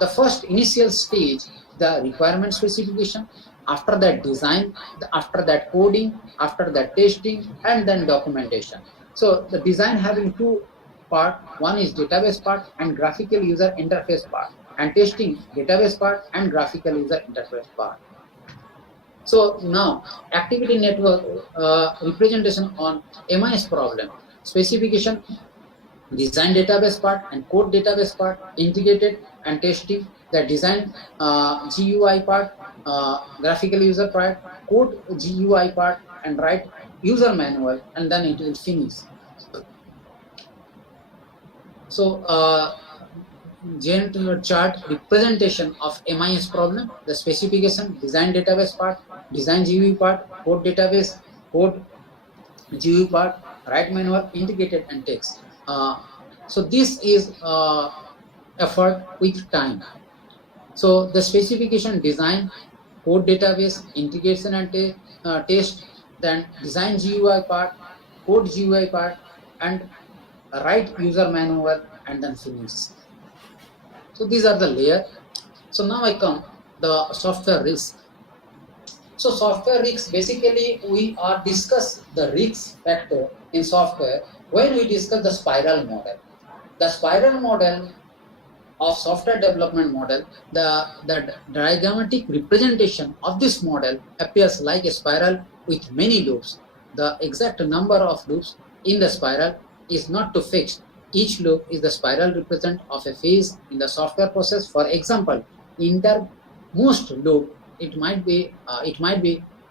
the first initial stage, the requirement specification, after that design, after that coding, after that testing, and then documentation. So the design having two part, one is database part and graphical user interface part, and testing database part and graphical user interface part. So now activity network representation on MIS problem: specification, design database part and code database part, integrated and testing, the design GUI part, graphical user part, code GUI part, and write user manual, and then it will finish. So Gantt chart representation of MIS problem: the specification, design database part, design GUI part, code database, code GUI part, write manual, integrated, and text. So this is effort with time. So the specification, design, code database, integration and test, then design GUI part, code GUI part, and write user manual, and then finish. So these are the layer. So now I come the software risk. So software risks, basically we are discuss the risk factor in software when we discuss the spiral model. The spiral model of software development model, the diagrammatic representation of this model appears like a spiral with many loops. The exact number of loops in the spiral is not to fix. Each loop is the spiral represent of a phase in the software process. For example, innermost loop, it might be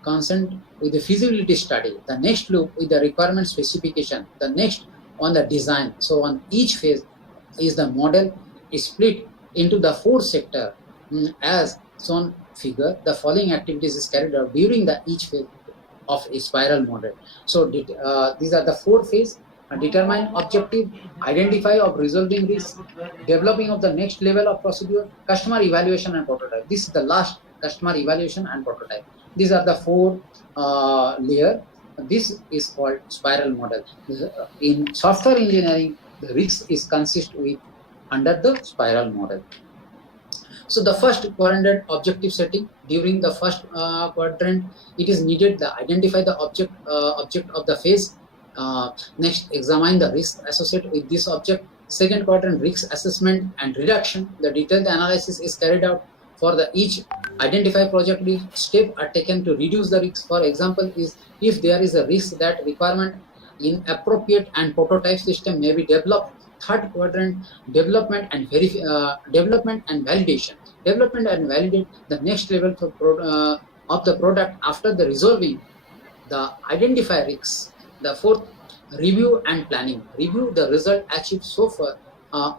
concerned with the feasibility study. The next loop with the requirement specification. The next on the design. So on each phase is the model is split into the four sector as shown figure. The following activities is carried out during the each phase of a spiral model. So these are the four phases: determine objective, identify of resolving risk, developing of the next level of procedure, customer evaluation and prototype. This is the last, customer evaluation and prototype. These are the four layer. This is called spiral model. In software engineering, the risk is consist with under the spiral model. So the first quadrant, objective setting. During the first quadrant, it is needed to identify the object of the phase. Next, examine the risk associated with this object. Second quadrant, risk assessment and reduction. The detailed analysis is carried out for the each identify project risk. Steps are taken to reduce the risk. For example, is if there is a risk that requirement inappropriate and prototype system may be developed. Third quadrant, development and validation. Development and validate the next level of the product after the resolving the identify risks. The fourth, review and planning. Review the result achieved so far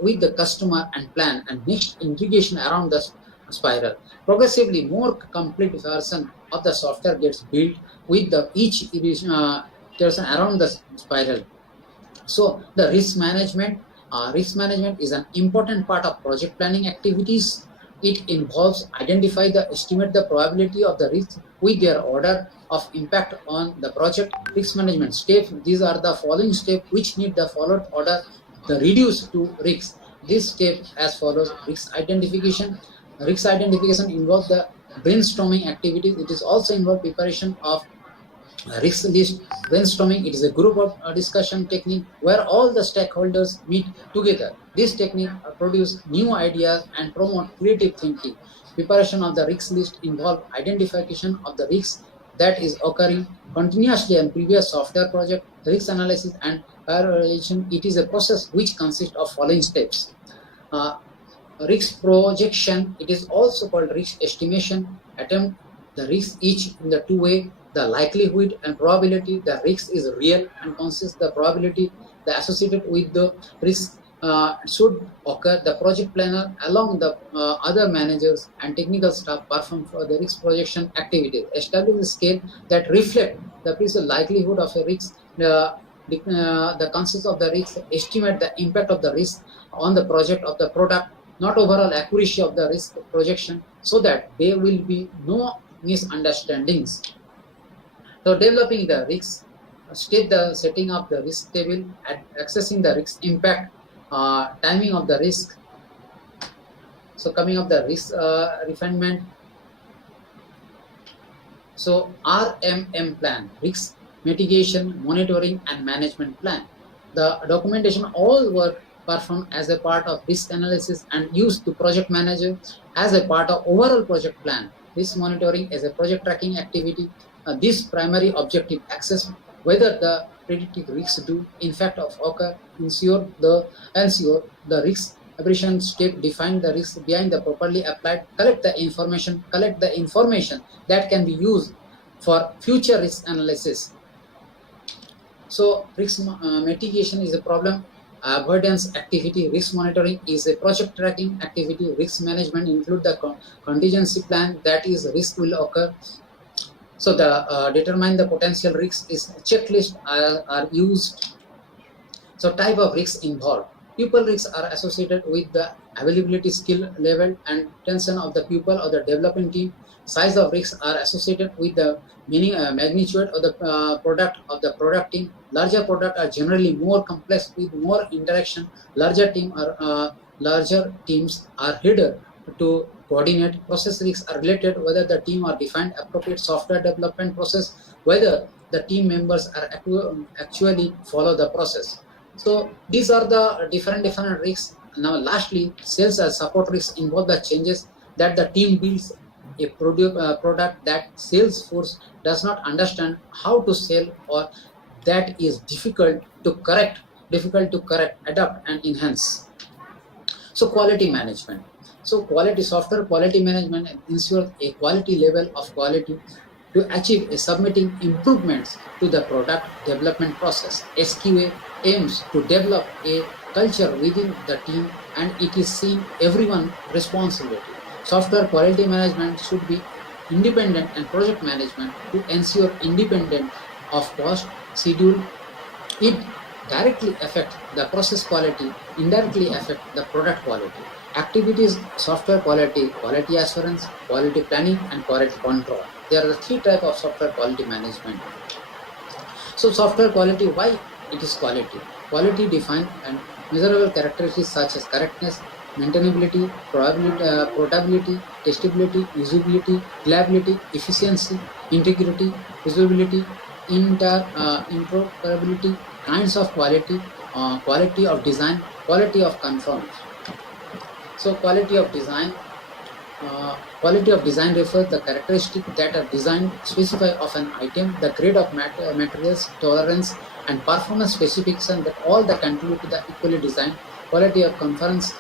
with the customer and plan, and next integration around the spiral. Progressively, more complete version of the software gets built with the each iteration around the spiral. So the risk management. Risk management is an important part of project planning activities. It involves identify the estimate the probability of the risk with their order of impact on the project. Risk management steps. These are the following steps which need the followed order. The reduce to risk. This step as follows: risk identification. Risk identification involves the brainstorming activities. It is also involved preparation of risk list. Brainstorming, it is a group of discussion technique where all the stakeholders meet together. This technique produce new ideas and promote creative thinking. Preparation of the risk list involve identification of the risks that is occurring continuously in previous software project. Risk analysis and Prioritization, it is a process which consists of following steps. Risk projection, it is also called risk estimation. Attempt the risk each in the two way, the likelihood and probability. The risk is real and consists the probability the associated with the risk should occur. The project planner along the other managers and technical staff perform for the risk projection activities. Establish a scale that reflect the likelihood of a risk, the concept of the risk, estimate the impact of the risk on the project of the product, not overall accuracy of the risk projection, so that there will be no misunderstandings. So developing the risk, state the setting of the risk table, accessing the risk impact, timing of the risk. So coming up the risk refinement. So RMM plan, risk mitigation, monitoring and management plan. The documentation all work performed as a part of risk analysis and used to project manager as a part of overall project plan. Risk monitoring is a project tracking activity. This primary objective access whether the predicted risks do in fact occur, ensure the risk aberration step, define the risk behind the properly applied, collect the information that can be used for future risk analysis. So risk mitigation is a problem avoidance activity. Risk monitoring is a project tracking activity. Risk management include the contingency plan, that is risk will occur. So the determine the potential risks is checklist are used. So type of risks involved. Pupil risks are associated with the availability, skill level and tension of the pupil or the development team. Size of risks are associated with the magnitude of the product team. Larger products are generally more complex with more interaction. Larger teams are harder to coordinate. Process risks are related whether the team are defined appropriate software development process, whether the team members are actually follow the process. So these are the different risks. Now lastly, sales and support risks involve the changes that the team builds a product that sales force does not understand how to sell, or that is difficult to correct, adapt and enhance. So quality management. So software quality management ensures a quality level of quality to achieve submitting improvements to the product development process. SQA aims to develop a culture within the team and it is seen everyone's responsibility. Software quality management should be independent and project management to ensure independent of cost, schedule. It directly affects the process quality, indirectly affect the product quality. Activities, software quality, quality assurance, quality planning and quality control. There are the three types of software quality management. So software quality, why it is quality? Quality defined and measurable characteristics such as correctness, maintainability, portability, testability, usability, reliability, efficiency, integrity, usability, interoperability, kinds of quality, quality of design, quality of conformance. So quality of design refers the characteristics that are designed specify of an item, the grade of materials, tolerance, and performance specification that all the contribute to the equally design. Quality of conformance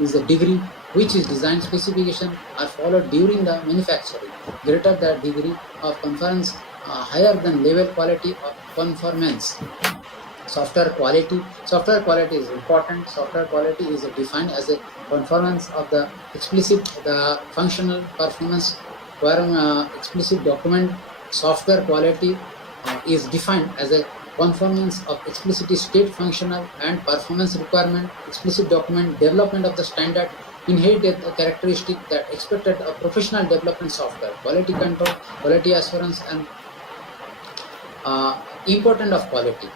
is the degree which is design specification are followed during the manufacturing. Greater the degree of conformance, higher than level quality of conformance. Software quality is important. Software quality is defined as a conformance of the explicit, the functional performance, explicit document. Software quality is defined as a conformance of explicit state, functional and performance requirement, explicit document, development of the standard, inherited characteristic that expected of professional development software, quality control, quality assurance, and importance of quality.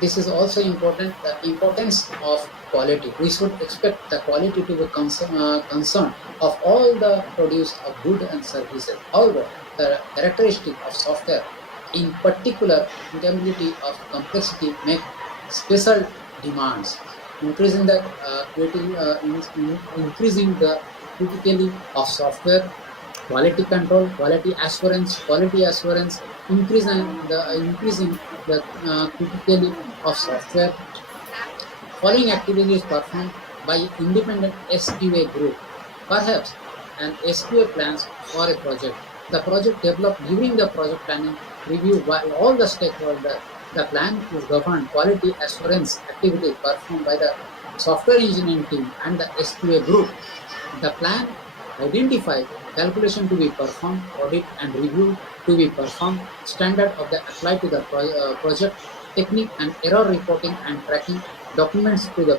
This is also important, the importance of quality. We should expect the quality to be concerned of all the produce of goods and services. However, the characteristic of software, in particular, integrity of complexity, make special demands, increasing the criticality of software quality control, quality assurance, increasing the criticality of software. Following activity is performed by independent SQA group. Perhaps an SQA plans for a project. The project developed during the project planning review by all the stakeholders. The plan is governed. Quality assurance activity performed by the software engineering team and the SQA group. The plan identify calculation to be performed, audit and review to be performed, standard of the applied to the project, technique and error reporting and tracking, documents to the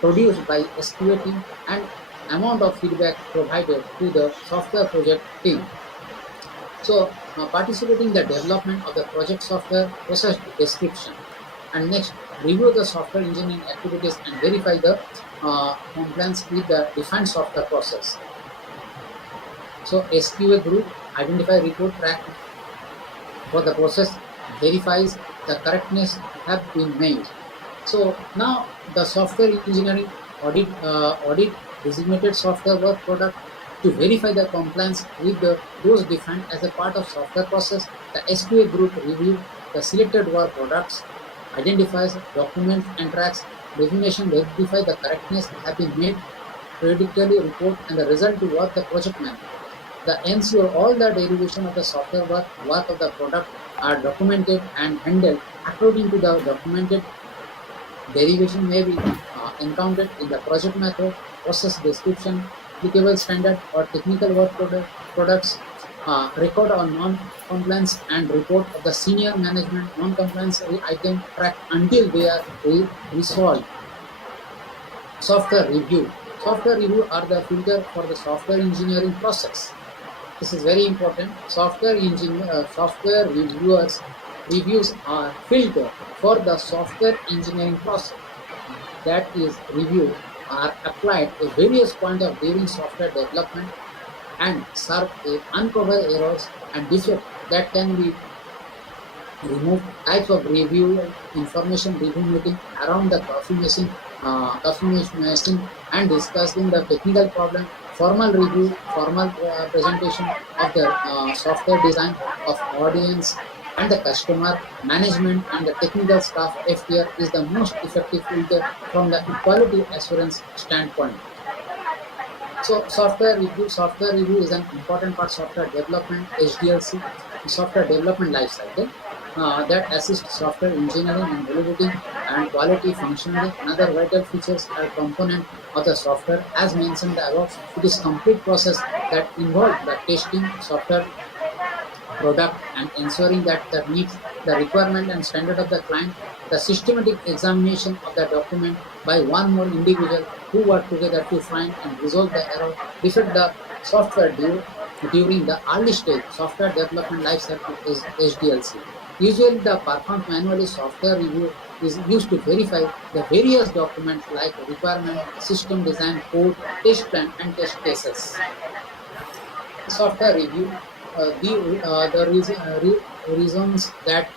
produced by SQA team, and amount of feedback provided to the software project team. So, participating in the development of the project software process description. And next, review the software engineering activities and verify the compliance with the defined software process. So, SQA group identify, report, track for the process, verifies the correctness have been made. So now the software engineering audit designated software work product to verify the compliance with those defined as a part of software process. The SQA group review the selected work products, identifies, documents and tracks, definition, verify the correctness have been made, periodically report and the result to work the project manager. The ensure all the derivation of the software work of the product are documented and handled according to the documented derivation may be encountered in the project method, process description, applicable standard or technical work products, record on non-compliance and report of the senior management non-compliance item track until they are resolved. Software review. Software review are the filter for the software engineering process. This is very important. Software reviews are filter for the software engineering process. That is, review are applied at various points of during software development and serve a uncover errors and defects that can be removed. Types of review, information review meeting around the coffee machine and discussing the technical problem. Formal review, formal presentation of the software design of audience and the customer, management and the technical staff. FTR is the most effective filter from the quality assurance standpoint. So software review is an important part of software development, SDLC, software development lifecycle that assists software engineering and validating and quality functionality. Another vital features are component of the software. As mentioned above, it is complete process that involves the testing software product and ensuring that that meets the requirement and standard of the client, the systematic examination of the document by one more individual who work together to find and resolve the error, defect the software during the early stage software development lifecycle is SDLC. Usually the performed manually software review is used to verify the various documents like requirement, system design, code, test plan and test cases. Software review, the reasons that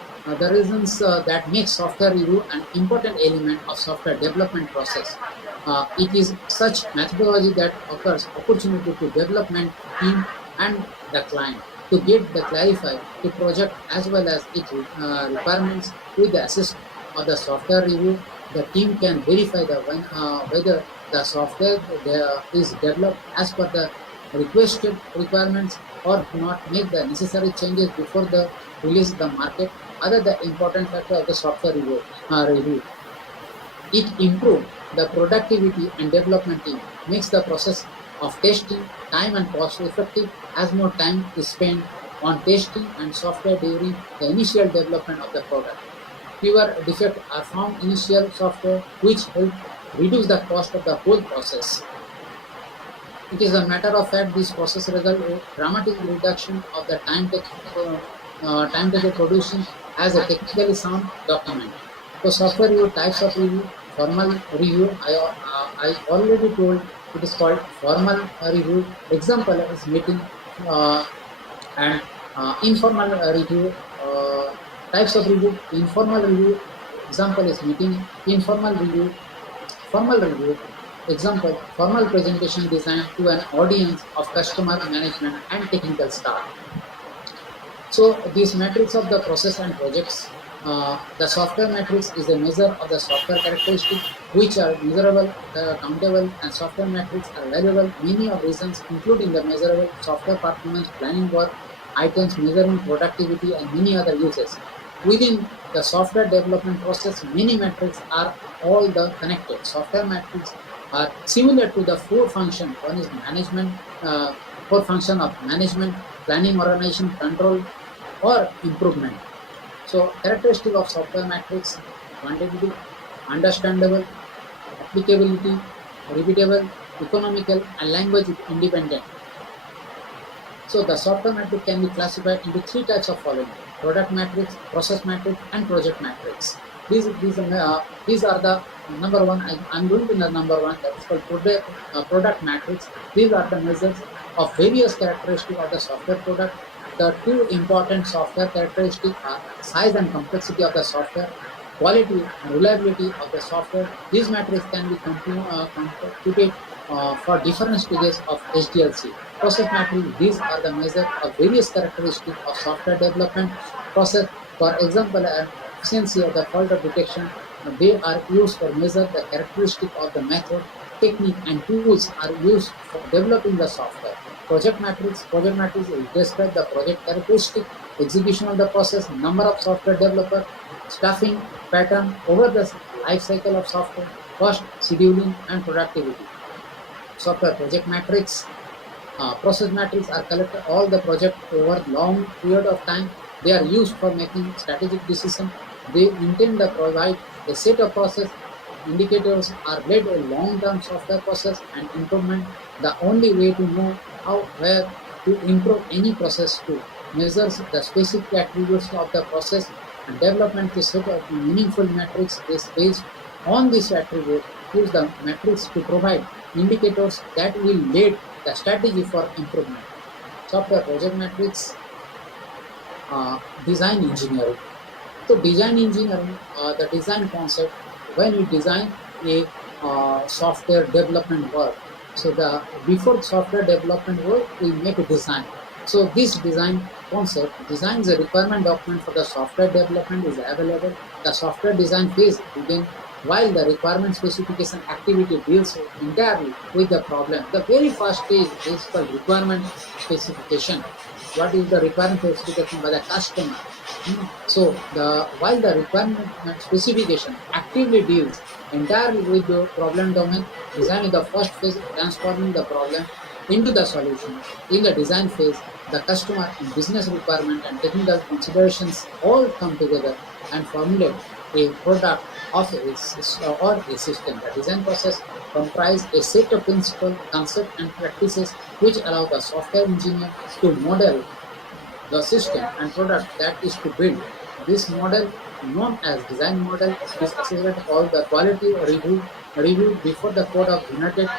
make software review an important element of software development process. It is such methodology that offers opportunity to development team and the client to get the clarify the project as well as its requirements. With the assistance of the software review, the team can verify whether the software is developed as per the requested requirements or not make the necessary changes before the release the market. Other the important factor of the software review. It improves the productivity and development team, makes the process of testing time and cost effective as more time is spent on testing and software during the initial development of the product. Fewer defects are found in initial software, which help reduce the cost of the whole process. It is a matter of fact this process results in dramatic reduction of the time taken producing as a technically sound document. So software review, types of review, formal review, I already told it is called formal review. Example is meeting and informal review. Types of review, informal review, example is meeting, informal review, formal review. Example, formal presentation design to an audience of customer management and technical staff. So these metrics of the process and projects, the software matrix is a measure of the software characteristics which are measurable, countable, and software metrics are valuable. Many of reasons, including the measurable software performance, planning work, items, measuring productivity, and many other uses. Within the software development process, many metrics are all the connected. Software metrics are similar to the four function. One is management, four function of management, planning, organization, control, or improvement. So characteristic of software matrix: quantitative, understandable, applicability, repeatable, economical, and language independent. So the software matrix can be classified into three types of following: product matrix, process matrix, and project matrix. These are the number one. I'm going to the number one, that is called product matrix. These are the measures of various characteristics of the software product. The two important software characteristics are size and complexity of the software, quality and reliability of the software. These metrics can be computed for different stages of SDLC. Process matrix, these are the measures of various characteristics of software development process. For example, efficiency of the fault of detection, they are used for measure the characteristic of the method, technique, and tools are used for developing the software. Project matrix is describe the project characteristic, execution of the process, number of software developer, staffing pattern over the life cycle of software, cost, scheduling, and productivity. Software project matrix, process matrix are collected all the project over long period of time. They are used for making strategic decision. They intend to provide a set of process. Indicators are led a long-term software process and improvement. The only way to know how, where to improve any process to measure the specific attributes of the process, and development to set of meaningful metrics is based on this attribute. Use the metrics to provide indicators that will lead the strategy for improvement. Software project matrix, design engineering. So design engineering, the design concept, when we design a software development work. So before software development work, we make a design. So this design concept, design is a requirement document for the software development is available. The software design phase begins while the requirement specification activity deals entirely with the problem. The very first stage is called requirement specification. What is the requirement specification by the customer? So while the requirement specification actively deals entirely with the problem domain, design is the first phase, transforming the problem into the solution. In the design phase, the customer and business requirement and technical considerations all come together and formulate a product of a system. The design process comprises a set of principles, concepts, and practices which allow the software engineer to model the system and product that is to build. This model, known as design model, is associated all the quality review before the code of generated.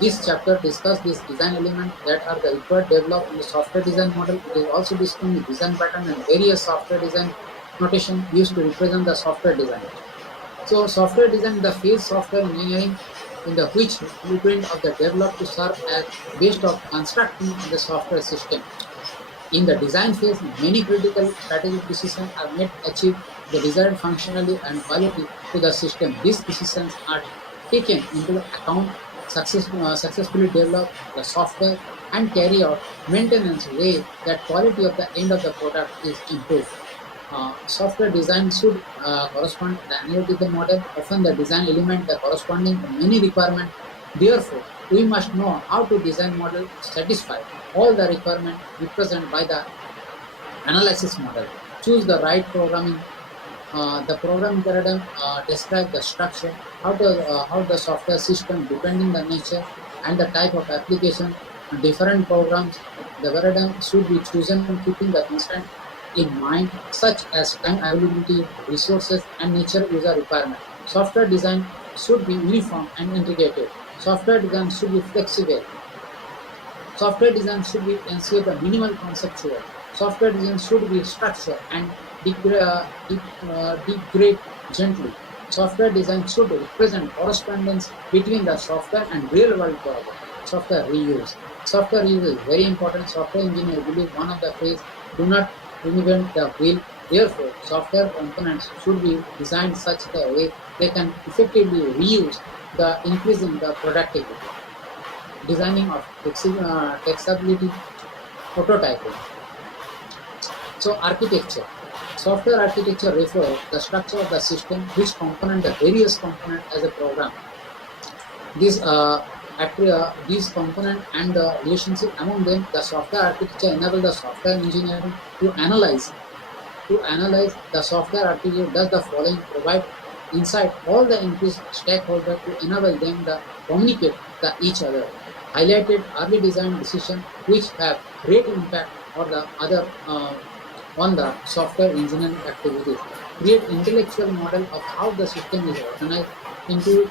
This chapter discusses these design elements that are the required developed in the software design model. It is also discussing the design pattern and various software design notation used to represent the software design. So software design, the phase software engineering in the which blueprint of the developed to serve as based of constructing the software system. In the design phase, many critical strategic decisions are made to achieve the desired functionality and quality to the system. These decisions are taken into account, successfully develop the software and carry out maintenance way that quality of the end of the product is improved. Software design should correspond to the analytical model. Often the design element the corresponding to many requirements. Therefore, we must know how to design model satisfy all the requirements represented by the analysis model. Choose the right programming. The programming paradigm describe the structure, how the software system, depending the nature and the type of application, different programs. The paradigm should be chosen keeping the constraint in mind, such as time availability, resources, and nature user requirement. Software design should be uniform and integrated. Software design should be flexible. Software design should be ensure the minimal conceptual. Software design should be structured and degrade gently. Software design should represent correspondence between the software and real world problem. Software reuse. Software reuse is very important. Software engineers believe one of the phrase, do not reinvent the wheel. Therefore, software components should be designed such a way they can effectively reuse the increasing the productivity. Designing of flexibility, prototyping. So architecture. Software architecture refers the structure of the system, which component the various component as a program. These component and the relationship among them, the software architecture enable the software engineering to analyze the software architecture does the following: provide insight all the increased stakeholders to enable them to communicate to each other. Highlighted early design decisions which have great impact on the other on the software engineering activities. Create intellectual model of how the system is organized into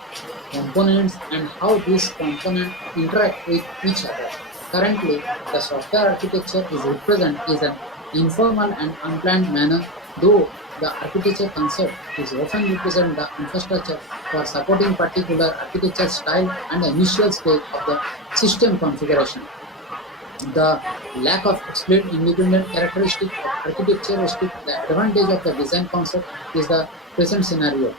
components and how these components interact with each other. Currently, the software architecture is represented in an informal and unplanned manner, though the architecture concept is often represent the infrastructure for supporting particular architecture style and the initial stage of the system configuration. The lack of explicit independent characteristic of architecture restrict the advantage of the design concept is the present scenario.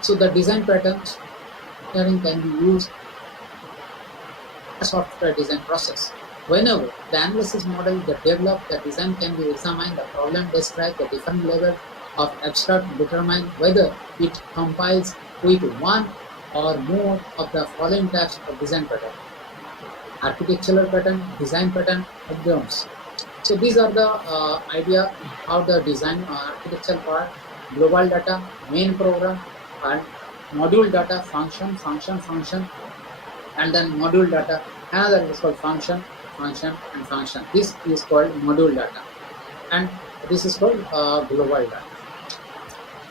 So the design patterns can be used as software design process. Whenever the analysis model is developed, the design can be examined, the problem described, the different level of abstract determine whether it compiles with one or more of the following types of design pattern: architectural pattern, design pattern, diagrams. So these are the idea how the design architectural part: global data, main program, and module data, function, and then module data. Another is called function, and function. This is called module data, and this is called global data.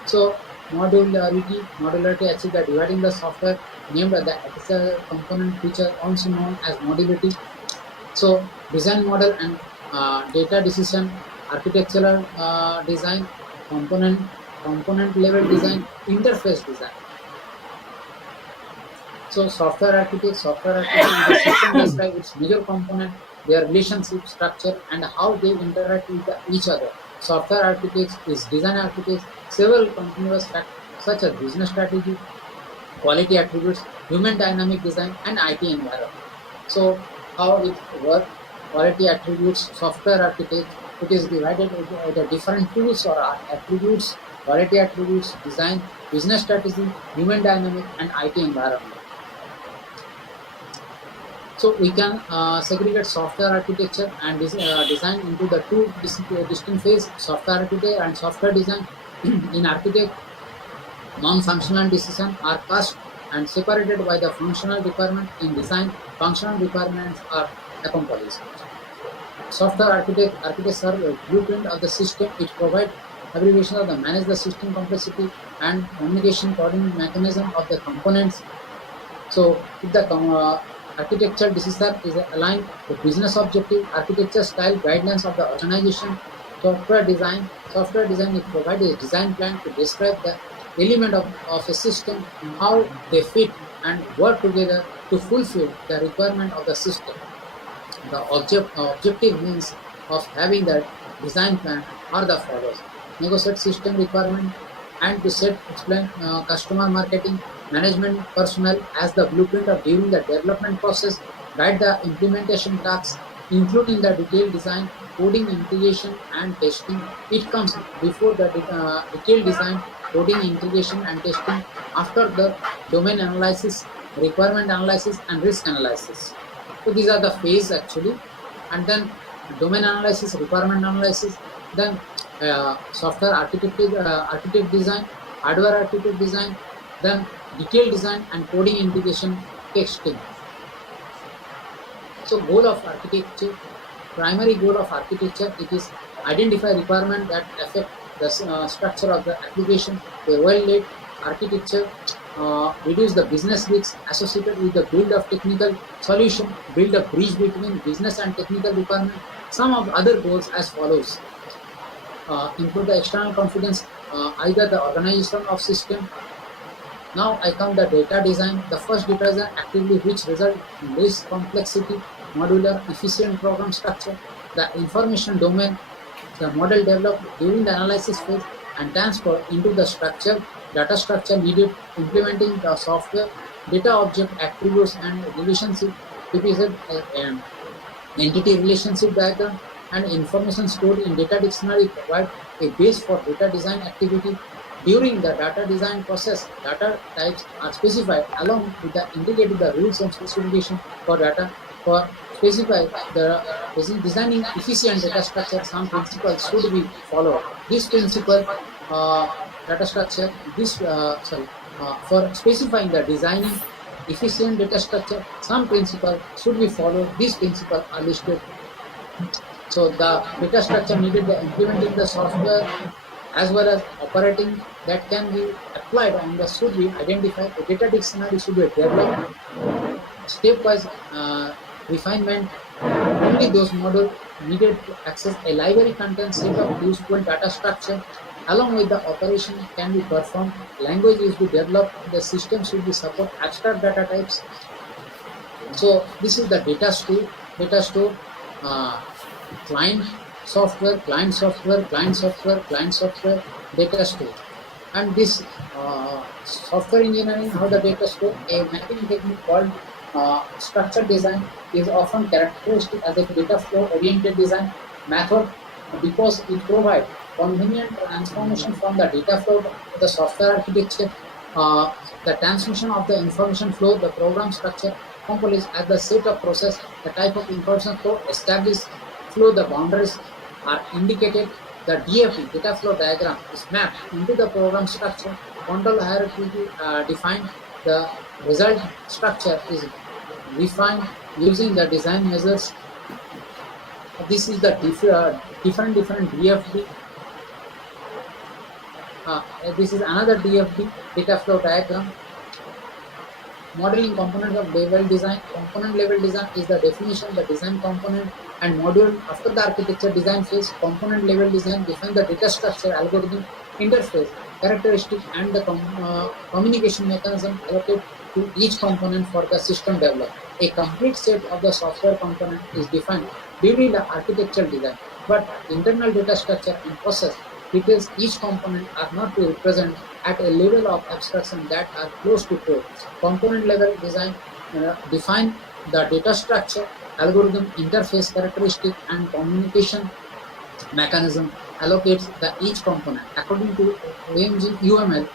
So modularity achieves the dividing the software named the architectural component feature, also known as modulity. So design model and data decision, architectural design, component level design, interface design. So software architect is the system describe its major component, their relationship structure, and how they interact with each other. Software architects is design architects, several continuous factors such as business strategy, quality attributes, human dynamic design, and IT environment. So how it works? Quality attributes, software architect, it is divided into the different tools or attributes, quality attributes, design, business strategy, human dynamic, and IT environment. So we can segregate software architecture and design into the two distinct phases: software architect and software design. In architect, non-functional decisions are cast and separated by the functional requirement. In design, functional requirements are accomplished. Software architects are a blueprint of the system. It provides abbreviation of the manage the system complexity and communication coordination mechanism of the components. So if the architectural decision is aligned with business objective, architecture style guidelines of the organization. Software design is provided a design plan to describe the element of a system and how they fit and work together to fulfill the requirement of the system. The objective means of having that design plan are the follows: negotiate system requirement and to explain customer marketing, management personnel as the blueprint of during the development process, guide the implementation tasks, including the detailed design, coding, integration, and testing. It comes before the detailed design, coding, integration, and testing, after the domain analysis, requirement analysis, and risk analysis. So these are the phase actually, and then domain analysis, requirement analysis, then software architect design, hardware architect design, then detailed design and coding integration testing. So goal of architecture, primary goal of architecture, it is identify requirement that affect the structure of the application. A well-laid architecture reduce the business risks associated with the build of technical solution, build a bridge between business and technical requirement. Some of other goals as follows: improve the external confidence either the organization of system. Now I come the data design. The first data design actively which result in less complexity, modular, efficient program structure. The information domain, the model developed during the analysis phase and transferred into the structure, data structure needed implementing the software, data object attributes and relationship, typical entity relationship diagram, and information stored in data dictionary provide a base for data design activity. During the data design process, data types are specified along with the integrated the rules and specification for data. For specify the designing efficient data structure, some principles should be followed. This principle data structure, for specifying the designing efficient data structure, some principles should be followed. These principles are listed. So the data structure needed the implementing the software as well as operating that can be applied on the should be identified. The data dictionary should be developed. Stepwise refinement. Only those modules needed to access a library content set of useful data structure along with the operation can be performed. Language is to be developed. The system should be support abstract data types. So this is the data store. Data store. Client software, client software, client software, client software, data store. And this software engineering, how the data store, a mapping technique called structured design is often characteristic as a data flow oriented design method because it provides convenient transformation from the data flow to the software architecture. The transmission of the information flow, the program structure, components as the set of process, the type of information flow established flow, the boundaries are indicated. The DFD, data flow diagram, is mapped into the program structure. Control hierarchy defined. The result structure is refined using the design measures. This is the different DFD. This is another DFD, data flow diagram. Modeling component of level design. Component level design is the definition, the design component and module after the architecture design phase. Component level design define the data structure, algorithm, interface, characteristic and the communication mechanism allocated to each component for the system development. A complete set of the software component is defined during the architectural design, but internal data structure and process details each component are not to represent at a level of abstraction that are close to code. Component level design define the data structure, algorithm, interface characteristic and communication mechanism allocates the each component. According to OMG UML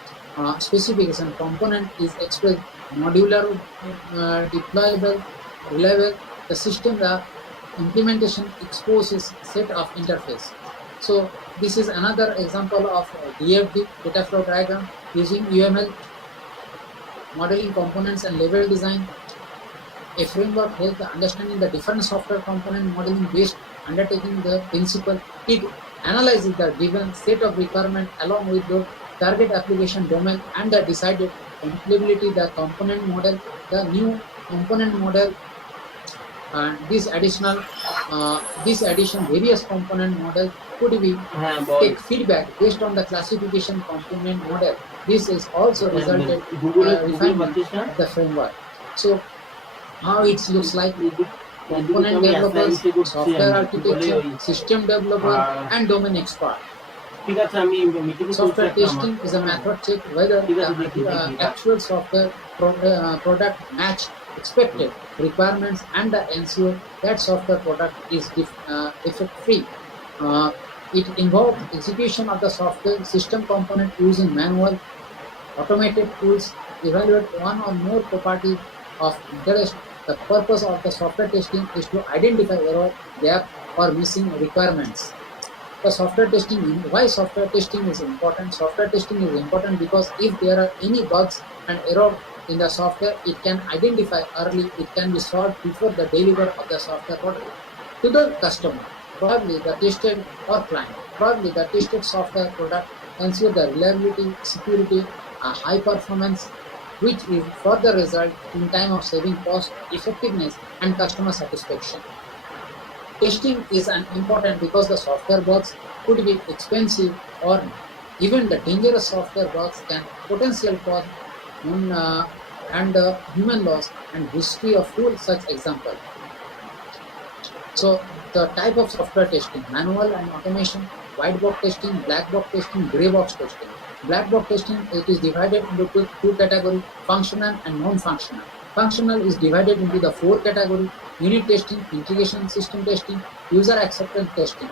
specification, component is expressed modular, deployable, reliable. The system, the implementation exposes set of interface. So this is another example of DFD, data flow diagram, using UML, modeling components and level design. A framework helps the understanding the different software component modeling based undertaking the principle. It analyzes the given set of requirements along with the target application domain and the decided compatibility, the component model, the new component model, and this addition various component model could be take feedback based on the classification component model. This is also resulted refinement of the framework. So how it looks like: component developers, software architecture, system developer, and domain expert. Software testing is a method check whether the actual software product match expected requirements and ensure that software product is defect-free. It involves execution of the software system component using manual, automated tools, evaluate one or more properties of interest. The purpose of the software testing is to identify error, gap, or missing requirements. The software testing, why software testing is important? Software testing is important because if there are any bugs and error in the software, it can identify early, it can be solved before the delivery of the software product to the customer. Probably the tested or client. Probably the tested software product ensure the reliability, security, high performance, which is for the result in time of saving cost, effectiveness, and customer satisfaction. Testing is important because the software bugs could be expensive or Even the dangerous software bugs can potentially cause human loss and history of full such example. So the type of software testing: manual and automation, white box testing, black box testing, gray box testing. Black box testing, it is divided into two categories: functional and non-functional. Functional is divided into the four categories: unit testing, integration system testing, user acceptance testing,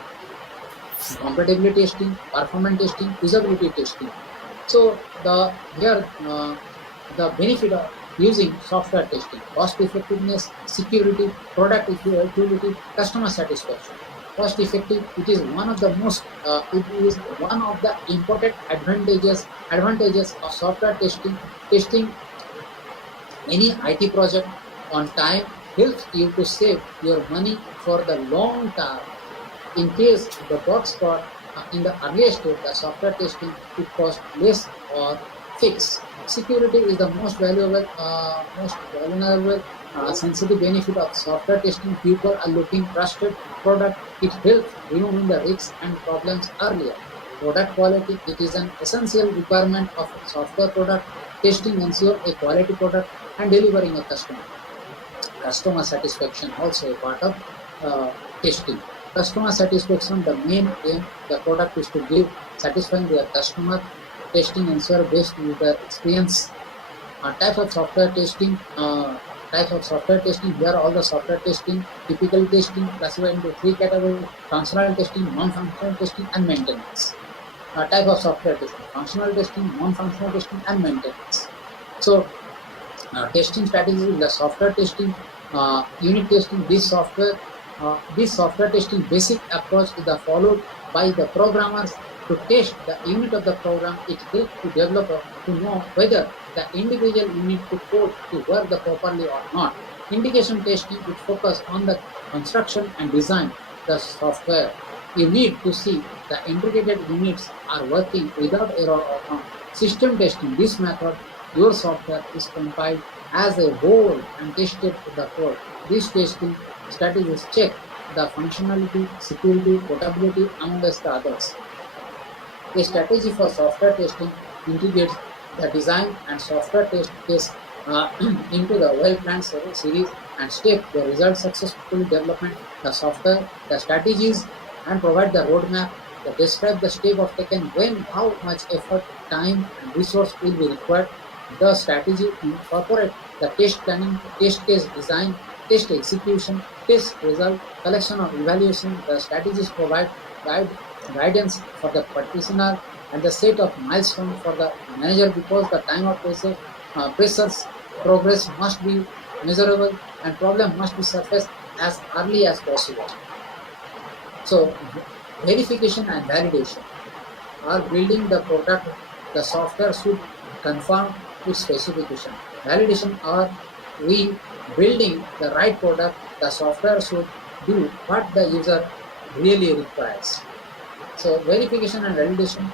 compatibility testing, performance testing, usability testing. So the benefit of using software testing: cost effectiveness, security, product utility, customer satisfaction. Cost effective, it is one of the important advantages of software testing. Testing any IT project on time helps you to save your money for the long term. In case the bugs caught in the earlier stage, the software testing could cost less or fix. Security is the most vulnerable, sensitive benefit of software testing. People are looking trusted product. It helps removing the risks and problems earlier. Product quality, it is an essential requirement of software product. Testing ensure a quality product and delivering a customer. Customer satisfaction also a part of testing. Customer satisfaction, the main aim the product is to give satisfying their customer. Testing ensure best user experience. Types of software testing. Here are all the software testing. Typical testing classified into three categories: functional testing, non-functional testing, and maintenance. Type of software testing: functional testing, non-functional testing, and maintenance. So testing strategies in the software testing: unit testing. This software testing basic approach is followed by the programmers to test the unit of the program. It helps to developer to know whether the individual unit to code to work properly or not. Integration testing would focus on the construction and design the software. You need to see the integrated units are working without error or harm. System testing: this method, your software is compiled as a whole and tested to the code. This testing strategies check the functionality, security, portability, amongst the others. A strategy for software testing integrates the design and software test into the well-planned series and step the result successful development the software, the strategies, and provide the roadmap that describe the step of taken when, how much effort, time, and resource will be required. The strategy incorporate the test planning, test case design, test execution, test result, collection of evaluation. The strategies provide guidance for the practitioner and the set of milestones for the manager, because the time of pressures progress must be measurable and problem must be surfaced as early as possible. So verification and validation are building the product. The software should conform to specification. Validation are we building the right product. The software should do what the user really requires. So verification and validation.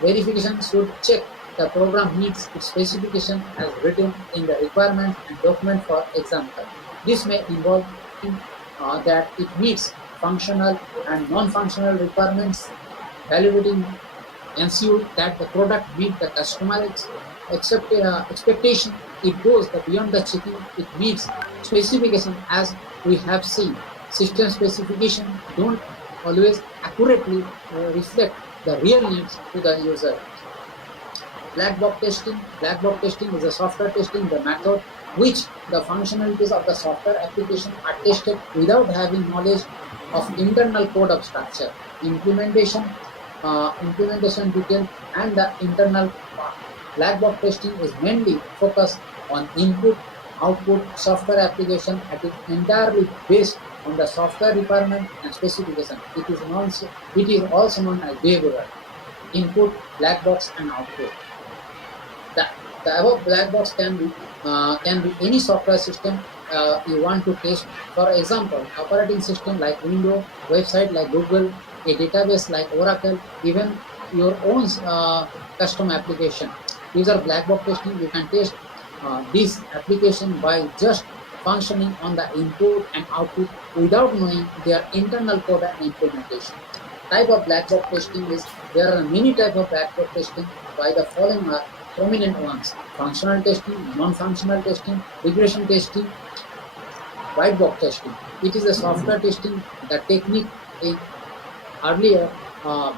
Verification should check the program meets its specification as written in the requirement and document. For example, this may involve that it meets functional and non-functional requirements. Validating ensure that the product meets the customer expectation. It goes beyond the checking. It meets specification. As we have seen, system specification don't always accurately reflect the real needs to the user. Black box testing. Black box testing is a software testing, the method which the functionalities of the software application are tested without having knowledge of internal code of structure, implementation detail, and the internal part. Black box testing is mainly focused on input, output, software application, and is entirely based on the software requirement and specification. It is also known as behavior, input, black box, and output. The above black box can be any software system you want to test. For example, operating system like Windows, website like Google, a database like Oracle, even your own custom application. User black box testing, you can test this application by just functioning on the input and output without knowing their internal code and implementation. type of black box testing is there are many type of black box testing. By the following are prominent ones: functional testing, non-functional testing, regression testing, white box testing. It is a software testing. The technique in earlier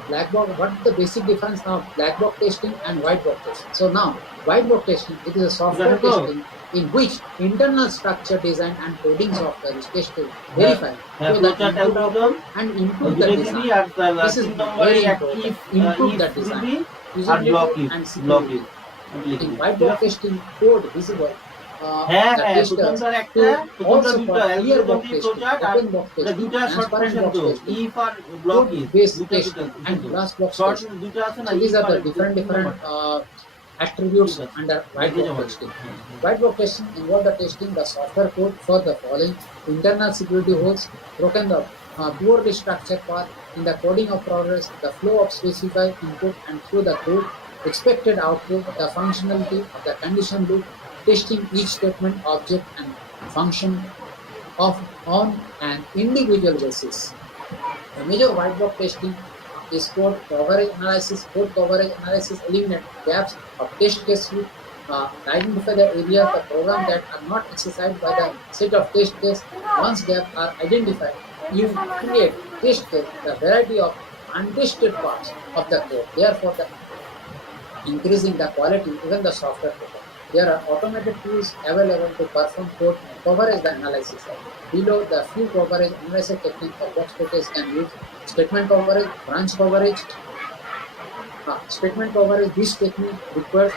black box. What is the basic difference of black box testing and white box testing? So now white box testing, it is a software testing in which internal structure design and coding software is tested, verified, so that input output and improve the design. This is very important. Improve the design, usability and security. In white box testing, code visible. হ্যাঁ The হ্যাঁ testers প্রথমটার একটা to প্রথমটা also দুটো for clear algorithm box দিয়ে testing, প্রচার আর open box এটা testing, দুটা শর্ট transparent কোশ্চেন box তো testing, ইফ আর ব্লক code ইফ based দুটা testing, দুটা and glass box short testing. দুটা আছে না So these ইফ are আর the different তিন different নম্বরটা attributes ঠিক আছে under white দেখে box জমা testing. হ্যাঁ হ্যাঁ White box testing involve the testing the software code for the following: internal security holes, broken the poorly structured path in the coding of progress, the flow of specified input and through the code, expected output, the functionality of the condition loop, testing each statement, object, and function of on an individual basis. The major white box testing is code coverage analysis. Code coverage analysis eliminate gaps of test case loop, identify the areas of the program that are not exercised by the set of test cases. Once gaps are identified, you create test case, the variety of untested parts of the code. Therefore, the increasing the quality, even the software code. There are automated tools available to perform code coverage analysis. Below, the few coverage analysis techniques for box testers can use: statement coverage, branch coverage. Statement coverage, this technique requires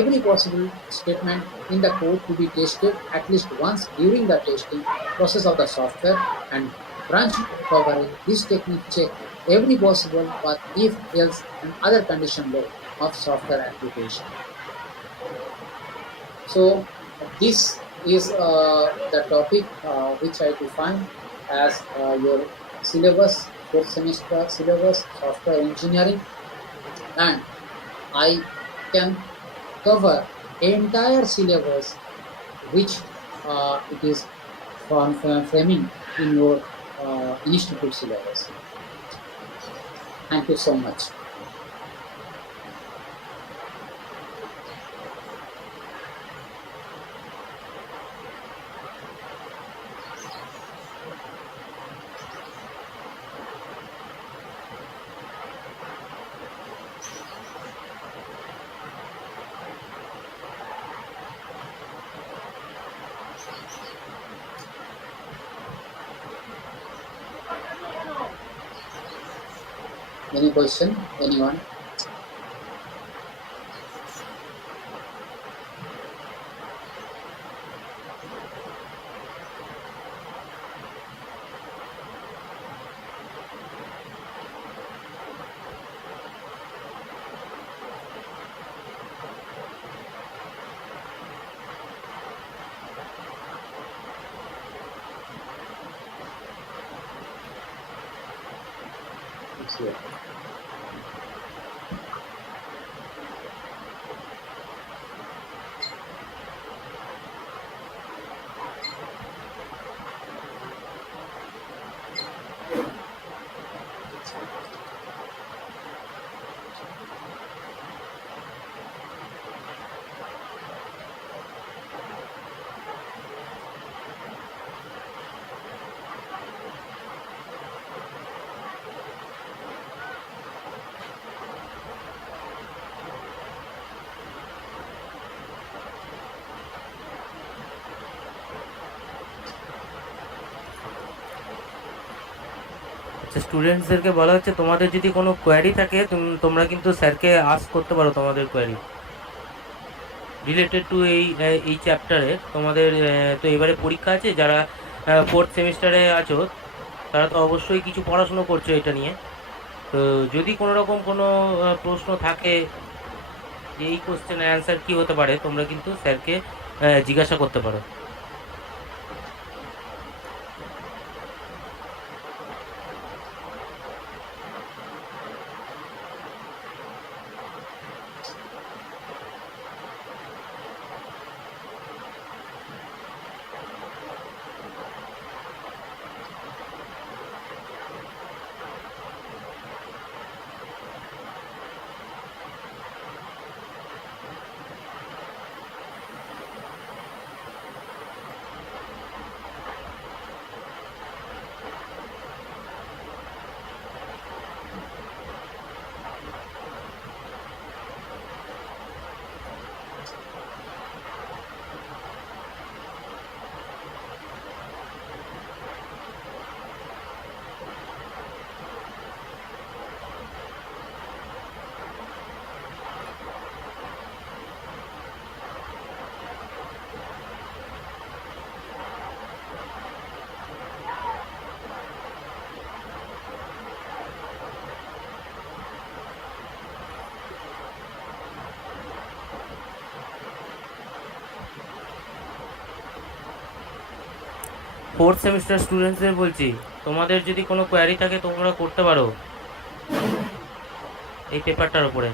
every possible statement in the code to be tested at least once during the testing process of the software. And branch coverage, this technique checks every possible path, if, else, and other condition load of software application. So this is the topic which I define as your syllabus, 4th semester syllabus, software engineering, and I can cover entire syllabus which it is framing in your institute syllabus. Thank you so much. Any question? Anyone? Yes. আচ্ছা, স্টুডেন্টসদেরকে বলা হচ্ছে তোমাদের যদি কোনো query থাকে তোমরা কিন্তু স্যারকে আস্ক করতে পারো তোমাদের কোয়ারি রিলেটেড টু এই চ্যাপ্টারে। তোমাদের তো এবারে পরীক্ষা আছে, যারা 4th সেমিস্টারে আছো তারা তো অবশ্যই কিছু পড়াশুনো করছো এটা নিয়ে। তো যদি কোনো রকম কোনো প্রশ্ন থাকে যে এই কোশ্চেনের অ্যান্সার কী হতে পারে, তোমরা কিন্তু স্যারকে জিজ্ঞাসা করতে পারো। ফোর্থ সেমিস্টার স্টুডেন্টসদের বলছি, তোমাদের যদি কোনো কোয়ারি থাকে তোমরা করতে পারো এই পেপারটার উপরে।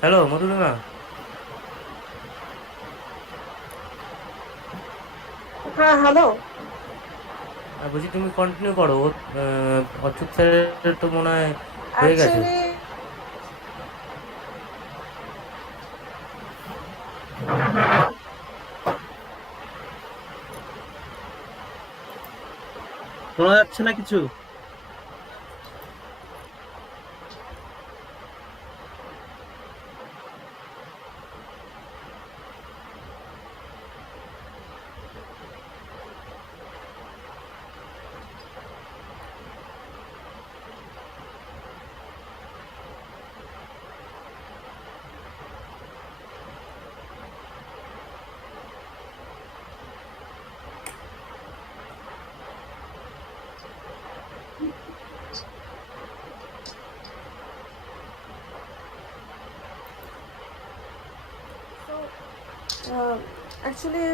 হ্যালো মধুরিমা, হ্যাঁ হ্যালো। বলছি তুমি কন্টিনিউ করো। অচ্যুত স্যারের তো মনে হয় হয়ে গেছে। অ্যাকচুয়ালি শোনা যাচ্ছে না কিছু? uh, actually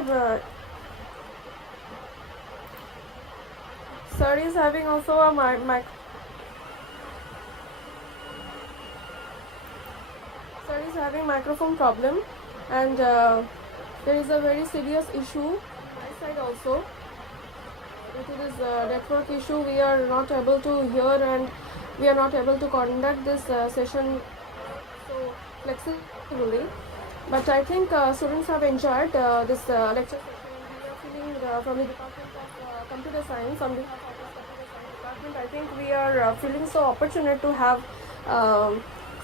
sir is having also a sir is having microphone problem, and there is a very serious issue on my side also. Due to this network issue, we are not able to hear, and we are not able to conduct this session so flexibly. But I think students have enjoyed this lecture session. We are feeling from the Department of Computer Science, on behalf of this Computer Science Department, I think we are feeling so opportunate to have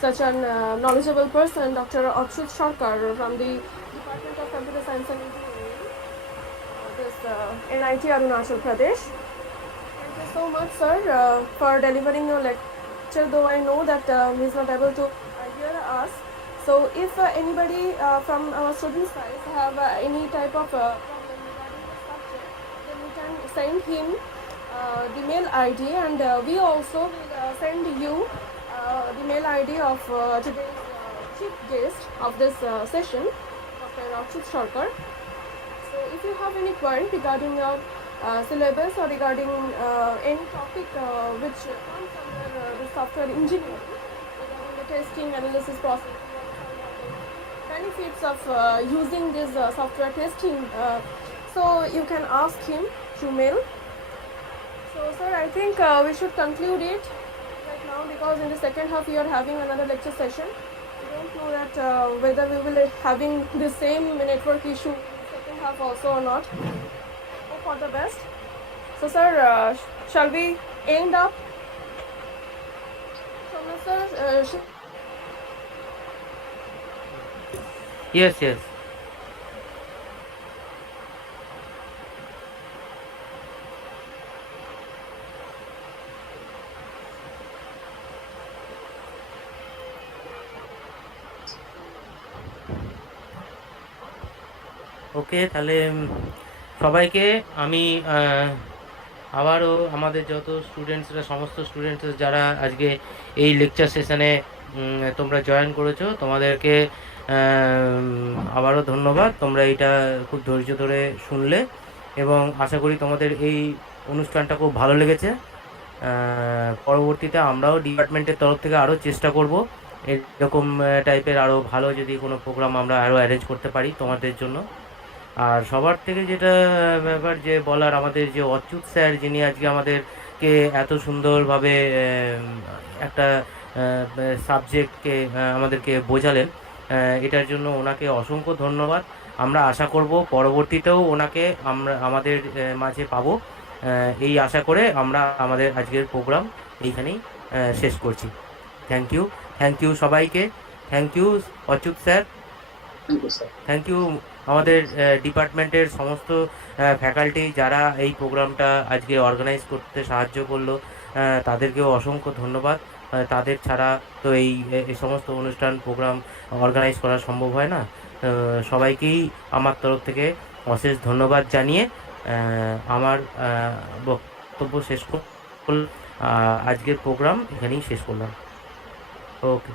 such an knowledgeable person, Dr.Achyut Sarkar, from the Department of Computer Science and Engineering, this NIT Arunachal Pradesh. Thank you so much, sir, for delivering your lecture, though I know that he is not able to hear us. So if anybody from our student side have any type of problem regarding the subject, then we can send him the mail ID, and we also will send you the mail ID of today's chief guest of this session, Dr. Sarkar. So if you have any query regarding your syllabus or regarding any topic which comes under the software engineering, regarding the testing analysis process, benefits of using this software testing, so you can ask him through mail. So sir, I think we should conclude it right now, because in the second half we are having another lecture session. We don't know that whether we will be having the same network issue in the second half also or not. Hope for the best. So sir, shall we end up? Shomna sir, Yes, yes. ওকে, তাহলে সবাইকে আমি আবারও আমাদের যত স্টুডেন্টসরা, সমস্ত students যারা আজকে এই লেকচার সেশনে তোমরা জয়েন করেছো, তোমাদেরকে আবারও ধন্যবাদ। তোমরা এইটা খুব ধৈর্য ধরে শুনলে এবং আশা করি তোমাদের এই অনুষ্ঠানটা খুব ভালো লেগেছে। পরবর্তীতে আমরাও ডিপার্টমেন্টের তরফ থেকে আরও চেষ্টা করব এরকম টাইপের আরও ভালো যদি কোনো প্রোগ্রাম আমরা আরও অ্যারেঞ্জ করতে পারি তোমাদের জন্য। আর সবার থেকে যেটা ব্যাপার যে বলার, আমাদের যে অচ্যুত স্যার, যিনি আজকে আমাদেরকে এত সুন্দরভাবে একটা সাবজেক্টকে আমাদেরকে বোঝালেন, এটার জন্য ওনাকে অসংখ্য ধন্যবাদ। আমরা আশা করব পরবর্তীতেও ওনাকে আমাদের মাঝে পাবো, এই আশা করে আমরা আমাদের আজকের প্রোগ্রাম এইখানেই শেষ করছি। থ্যাংক ইউ সবাইকে। Thank you Achyut sir. Thank you sir. Thank you আমাদের ডিপার্টমেন্টের সমস্ত ফ্যাকাল্টি যারা এই প্রোগ্রামটা আজকে অর্গানাইজ করতে সাহায্য করলো, তাদেরকেও অসংখ্য ধন্যবাদ। তাদের ছাড়া তো এই সমস্ত অনুষ্ঠান প্রোগ্রাম অর্গানাইজ করা সম্ভব হয় না। সবাইকেই আমার তরফ থেকে অশেষ ধন্যবাদ জানিয়ে আমার বক্তব্য শেষ করলাম। আজকের প্রোগ্রাম এখানেই শেষ করলাম। ওকে।